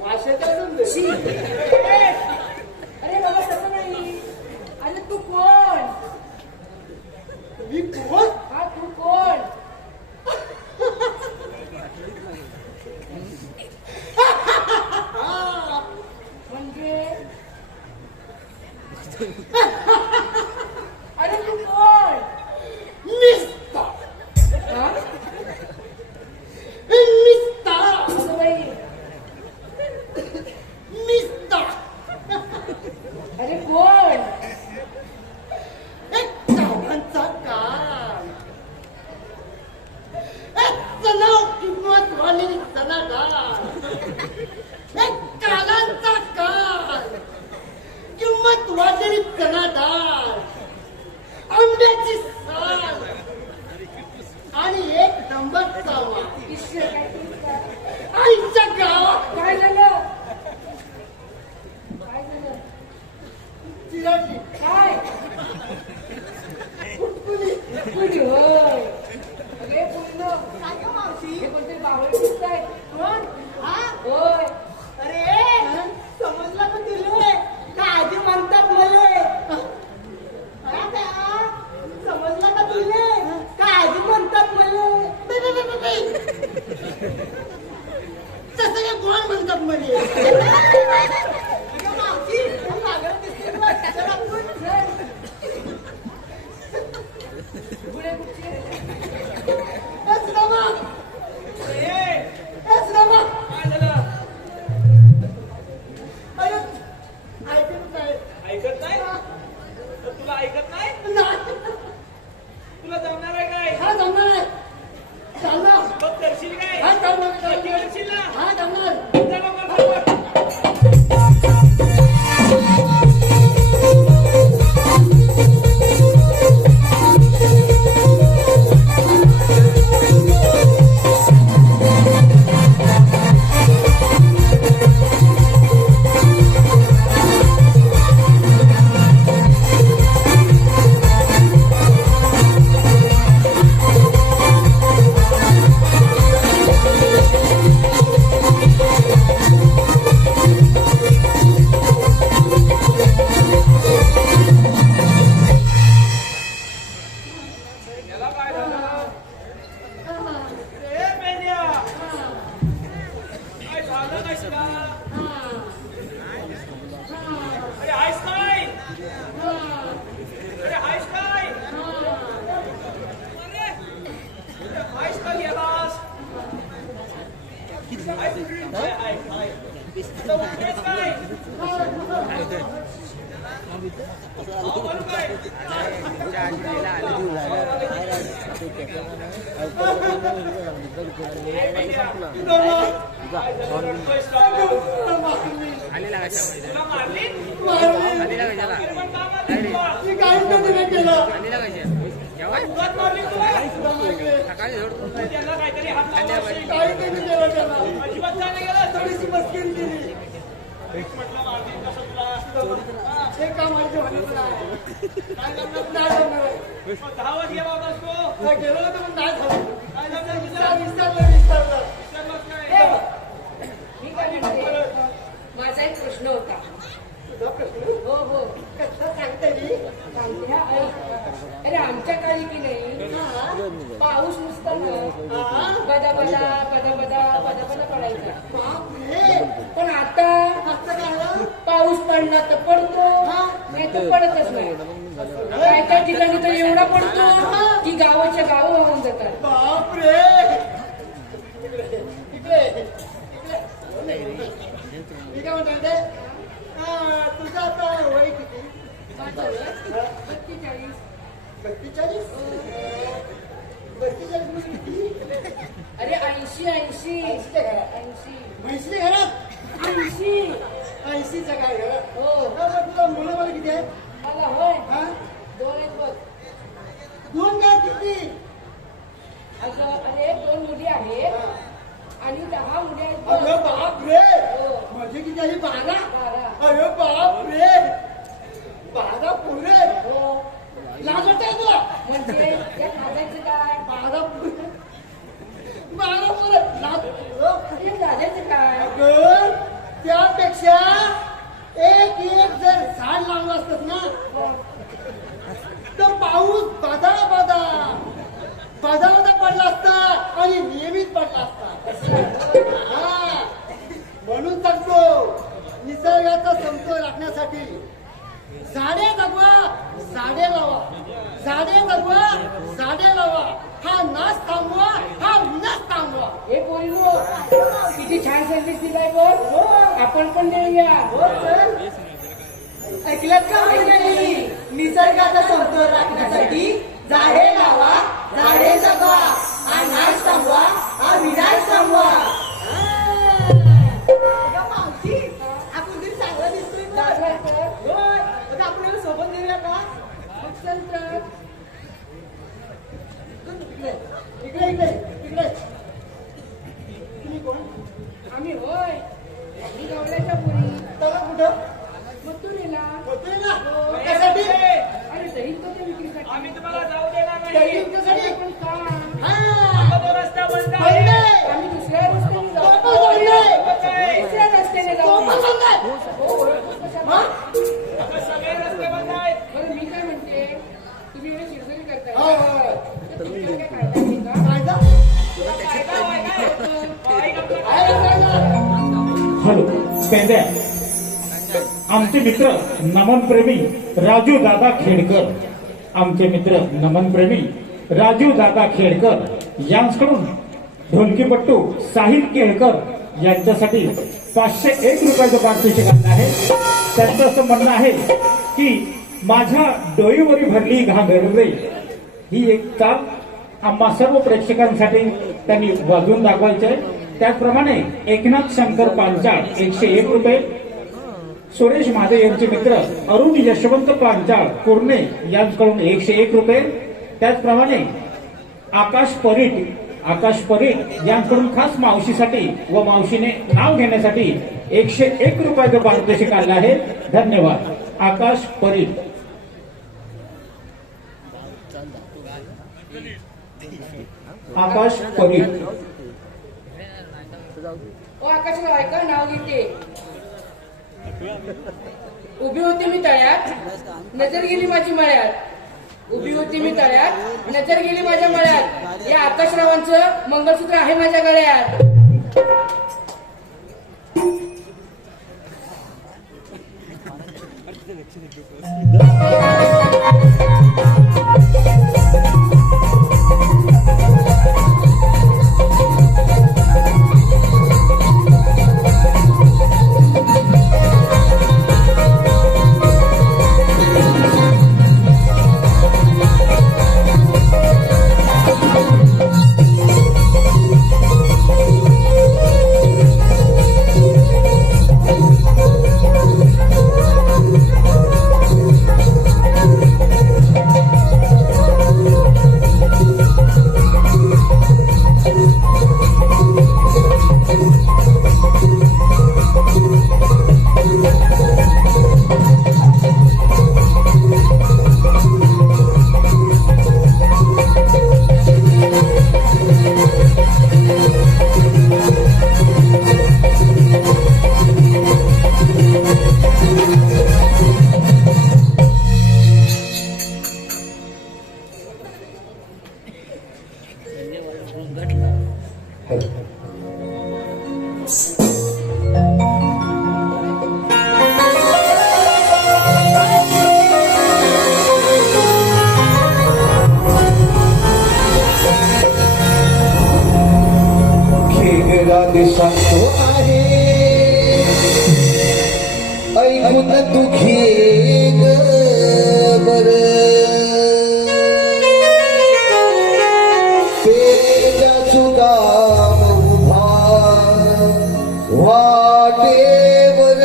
वाशाचा समज. शी. अरे बाबा तसं नाही. अरे तू कोण? मी कोण? हा तू कोण? म्हणजे अरे तू कोण? मिस्ता. हा? मिस्ता. असं बाई. मिस्ता. अरे कोण? एक कामांचा काळ. एक चणाव किंमत वाली चणाडाळ. एक कालांचा काळ. किंमत वाली चणाडाळ. आंब्याची साल. आणि एक नंबरचा वाण. ईश्वर काय केलं का? आईच्या गावात काय झालं? काय झालं? चिराची काय? फुटकुली. कुणी होय? अगे पूर्ण काय गं मावशी? हे कोणतरी बावळे दिसताय. कोण? हा? होय. अरे समजलं का तुले? काळजी म्हणतात मले. हा का? समजलं का तुले? काळजी म्हणतात मले. तसं काय कोण म्हणतात म्हणे. अगं मावशी, तू लागलं दिसते बघ. चला, आपण तुला मारली? मी काहीच नाही केलं. उगाच मारली तुला? त्यांना काहीतरी हात लावला असेल. काहीच नाही केलं त्याला. अजिबात काय नाही गेलं. थोडीशी मस्करी केली. म्हटलं मारली कसं तुला? हे काम माझ्या भावाने आहे. काय करणार? नाही करणार आहे. 10 वाजता गेला होतास तू? काय गेलो होतो पण नाही झालं. काय झालं? विसरलं. विसरलास काय? मी काय म्हणते माझा एक प्रश्न होता. तुझा प्रश्न? हो हो कसं सांगते मी? सांगते हा ऐक. अरे आमच्या काळी की नाही पाऊस नुसता बदा बदा बदा बदा बदा बदा पडायचा. बापरे. पण आता असं काय झालं? पाऊस पडला तर पडतो नाही तर पडतच नाही. काय काय ठिकाणी तर एवढा पडतो की गावाच्या गाव वाहून जातात. बापरे. इकडे. मी काय म्हणते तुझं आता वय किती? माझं वय 42. 42? 42 म्हणजे किती? अरे 80 80च्या घरात. 80 म्हैसल्या घरात? 80च्या काय घरात? हो तुला मुलं मला किती आहेत? मला होय हा? 2 आहेत बघ. 2 काय किती? अगं अरे 2 मुली आहेत आणि 10 मुली आहेत बघ. अरे बापरे. हो. म्हणजे किती आली? 12? 12. अरे बापरे. 12 पुरे. हो लाज वाटते तुला? म्हणजे या खाजायचं काय 12 पुरे. 12 पुरे. लाज हे खाजायचं काय अगं, त्यापेक्षा एक जर झाड लावलं असत ना तर पाऊस बदा पडला असता आणि नियमित पडला असता. हा म्हणून सांगतो निसर्गाचा समतोल राखण्यासाठी झाडे जगवा, झाडे लावा. झाडे जगवा, झाडे लावा. हा नाश थांबवा, हा विनाश थांबवा. हे पोरीनो किती छान सर्व्हिस दिलाय बघ. आपण पण देऊया. ऐकलं का मंडळी? निसर्गाचा समतोल राखण्यासाठी झाडे लावा, झाडे जगवा, हा नाश थांबवा, हा विनाश थांबवा. अगं मावशी, आपण तरी चांगला दिसतोय ना. लागला तर होय. अगं आपण याला सोबत देऊया का? मग चल तर. इकडे. तुम्ही कोण? आम्ही होय आम्ही गावल्याच्या पोरी. चला कुठं? मथुरेला. होतोय ना? त्यासाठी? अरे तरी तो ते विक्रीसाठी. आम्ही तुम्हाला जाऊ देणार तरी नाही. तुमच्यासाठी? पण का हा. तो रस्ता बंद बंद आहे. आहे. आम्ही दुसऱ्या रस्त्याने तो जाऊ. पण बंद आहे. दुसऱ्या रस्त्याने तो जाऊ. पण बंद आहे. हो, ओळखतोस कशाला? आता सगळे रस्ते बंद आहेत. बरं मी काय म्हणते तुम्ही एवढी चिडचिड करताय हो, हो. तर तुम्ही काय काढता नाही का? कायदा? कायदा वायदा होतं. ऐक आपलं. आहे ना कायदा? हॅलो पेंद्या आमचे मित्र नमनप्रेमी राजू दादा खेडकर. आमचे मित्र नमनप्रेमी राजू दादा खेडकर यांच्याकडून ढोलकीपट्टू साहिल केळकर यांच्यासाठी 501 रुपयाचं पारितोषिक आणलं आहे. त्यांचं असं म्हणणं आहे की माझ्या डोईवरी भरली घागरे ही एक चाल आम्हा सर्व प्रेक्षकांसाठी त्यांनी वाजवून दाखवायचे आहे. त्याचप्रमाणे एकनाथ शंकर पांचाळ 101 रुपये, सुरेश महादेव यांचे मित्र अरुण यशवंत पांचाळ कुर्णे यांच्याकडून 101 रुपये. त्याचप्रमाणे आकाश परीट यांच्याकडून खास मावशीसाठी व मावशीने नाव घेण्यासाठी 101 रुपयाचं पारितोषिक आलं आहे. धन्यवाद आकाश परीट. आकाश परीट. ओ आकाशराव ऐका नाव घेते. उभी होती मी तळ्यात नजर गेली माझी मळ्यात. उभी होती मी तळ्यात नजर गेली माझ्या मळ्यात. या आकाशरावांचं मंगळसूत्र आहे माझ्या गळ्यात. सुखी बर पेजा सुगाम उभा वाटेवर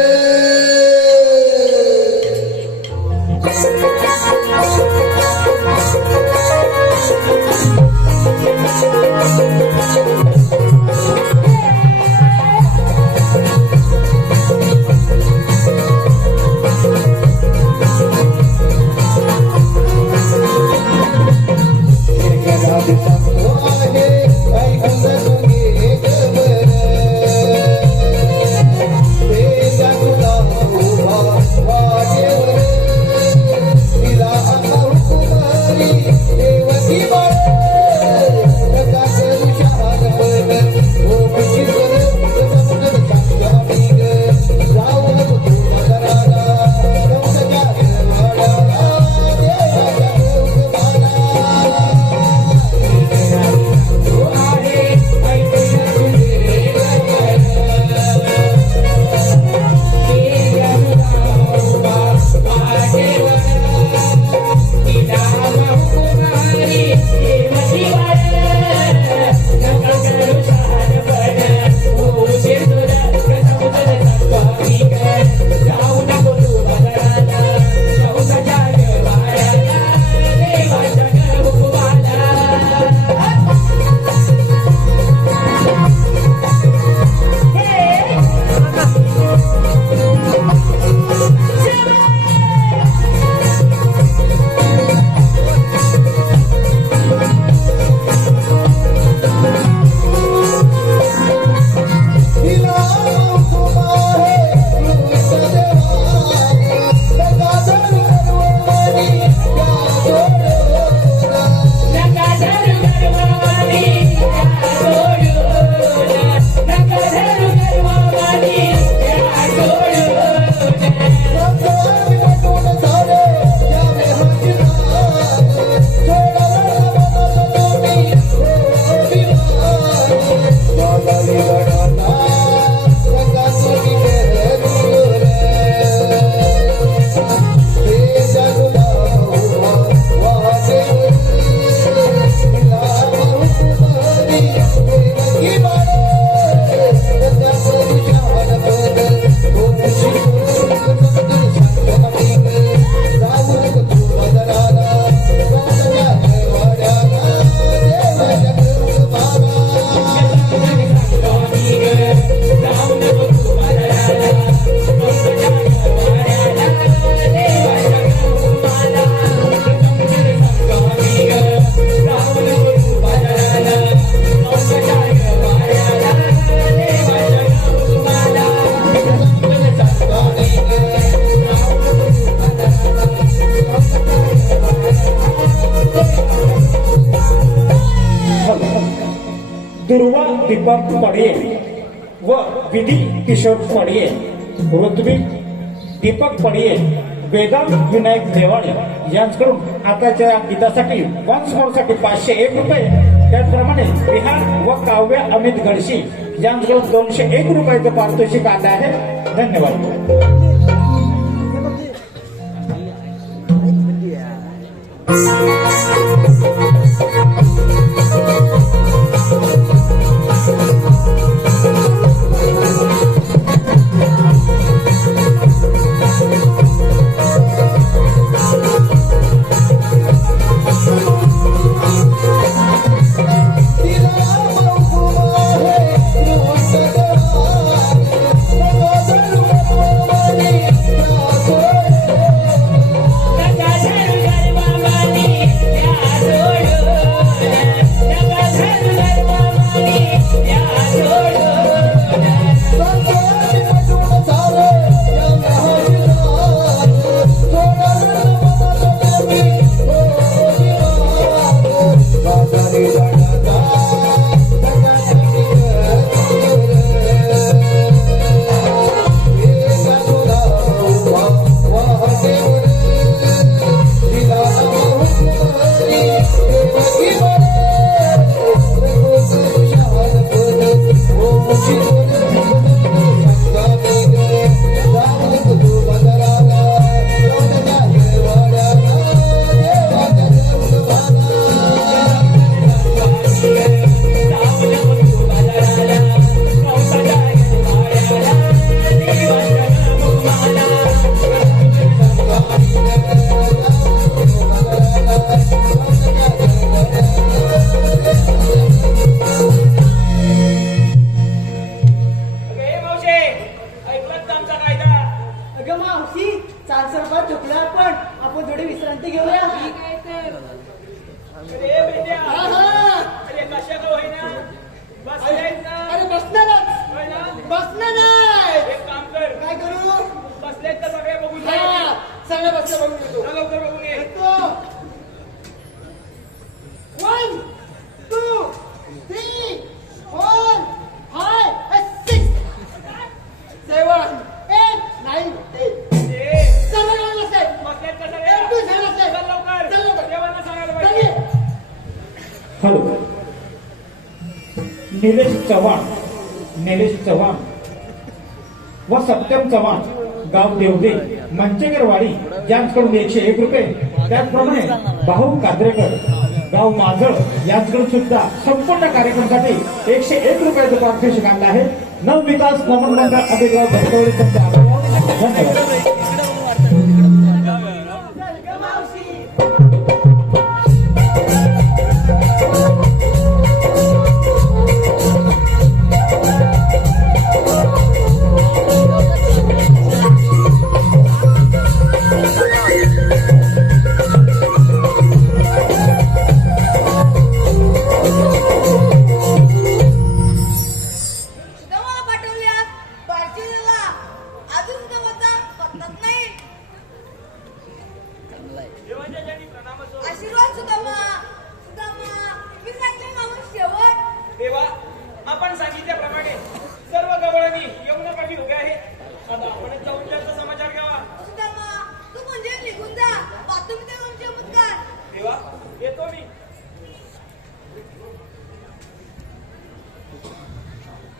दुर्वा दीपक पडये व विधी किशोर पडये, ऋत्विक दीपक पडये, वेदांत विनायक देवाळे यांच्याकडून आताच्या गीतासाठी वन्स मोर साठी 501 रुपये, त्याचप्रमाणे विहार व काव्य अमित गडशी यांच्याकडून 201 रुपयाचं पारितोषिक आलं आहे. धन्यवाद. तिला मावशी चारसरपात झोपलो आपण थोडी विश्रांती घेऊया. ठीक आहे तर. अरे बेट्या, हा, हा. अरे कशा का होईना बसलेत ना? अरे बसणारच होय ना? बसणार नाही. एक काम कर, काय करू? बसलेत तर सगळे बघून हा, जा. सगळं बसलं बघून येतो. जा लवकर बघून ये. येतो. 1, 2, 3, 4, 5, 6, 7, 8, 9, 10. ए, सगळं बघून बसलंय. बसलेत का एक, दोन, सगळे? सगळे बसलेत. चल लवकर. चल लवकर. जेवणाला सांगायला चल पाहिजे. ये. हॅलो निलेश चव्हाण व सत्यम चव्हाण गाव देवदे मंचेकरवाडी यांच्याकडून 101 रुपये. त्याचप्रमाणे भाऊ काद्रेकर गाव माजळ यांच्याकडून सुद्धा संपूर्ण कार्यक्रमासाठी 101 रुपयाचं पारितोषिक आणलं आहे. नवविकास भ्रमण मंडळ अभिगाव भरतवडी धन्यवाद. चल ग मावशी. सुद्धा मला पाठवल्यास बारशिवला अजून सुद्धा माझा पत्ताच नाही. देवाच्या जनी प्रणाम असो. आशीर्वाद सुद्धा मी सांगले मामा शेवट. देवा, आपण सांगितल्याप्रमाणे सर्व गवळणी यमुनापाठी उभे आहेत. आता आपण जाऊन त्यांचा समाचार घ्यावा. सुद्धा तू म्हणजे निघून जा. बाथरूम ते तुमचे मुद्गार. देवा, येतो मी.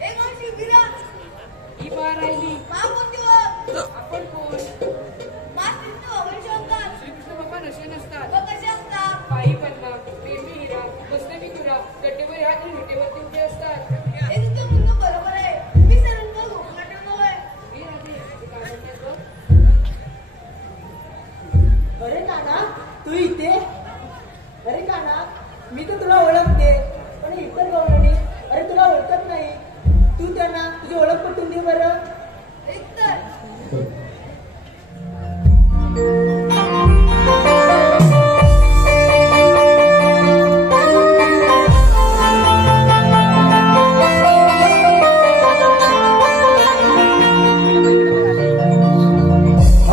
एक मावशी विरा ही बार राहिली. मा कोणती हो? आपण कोण? मा कृष्ण वंश असतात. श्रीकृष्ण बाबा नशे नसतात. व कसे असतात? पायी पन्ना, प्रेमी हिरा, बसने तुरा, गड्डेवर ह्या विटेवरती उभे असतात. हे तुमचं म्हणणं बरोबर आहे. मी सरांना गोकुळा ठेवलोय. हे राहते, हे काय म्हणतात गं? अरे नाना तू इथे. अरे नाना मी तर तुला ओळखते पण इतर गवळणी अरे तुला ओळखत नाही. तू त्यांना तुझी ओळख पटवून दे बरं. एक तर आ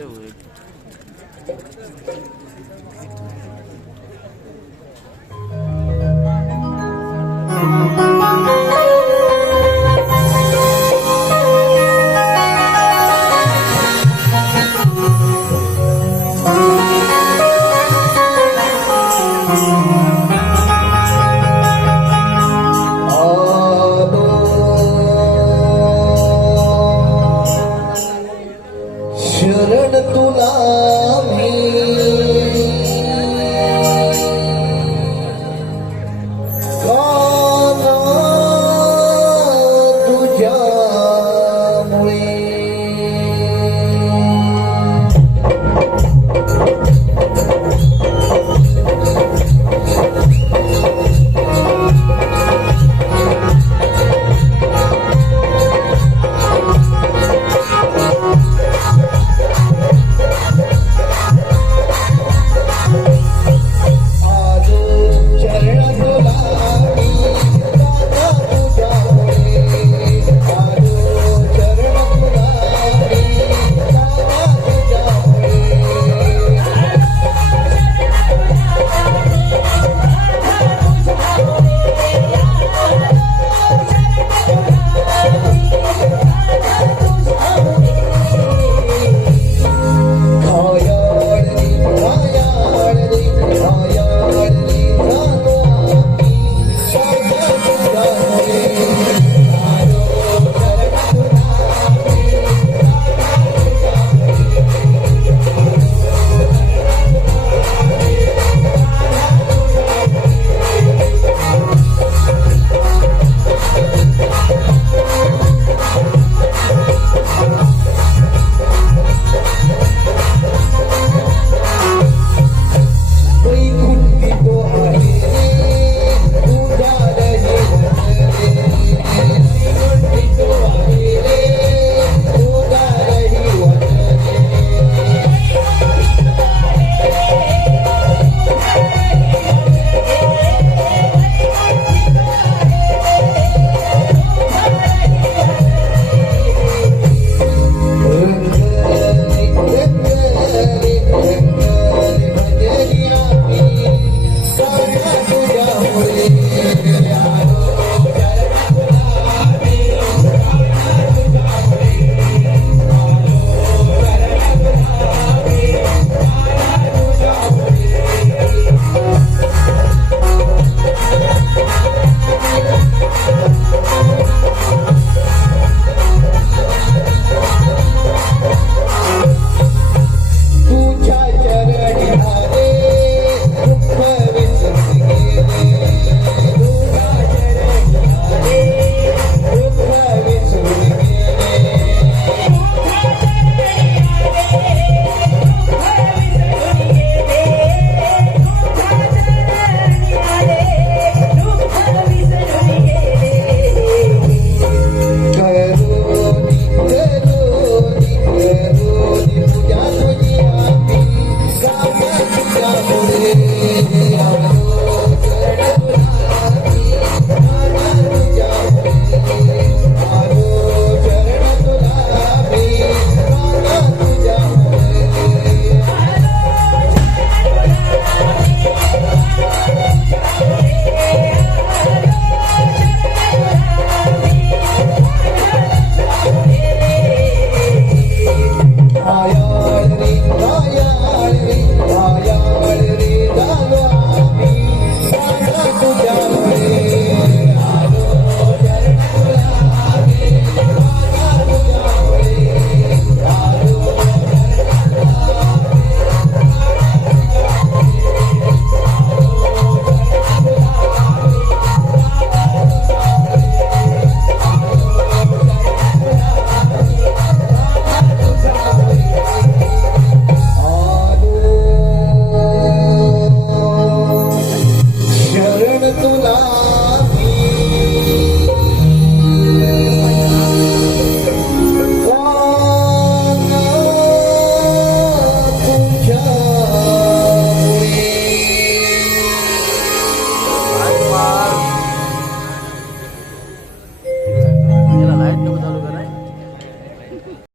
Thank you.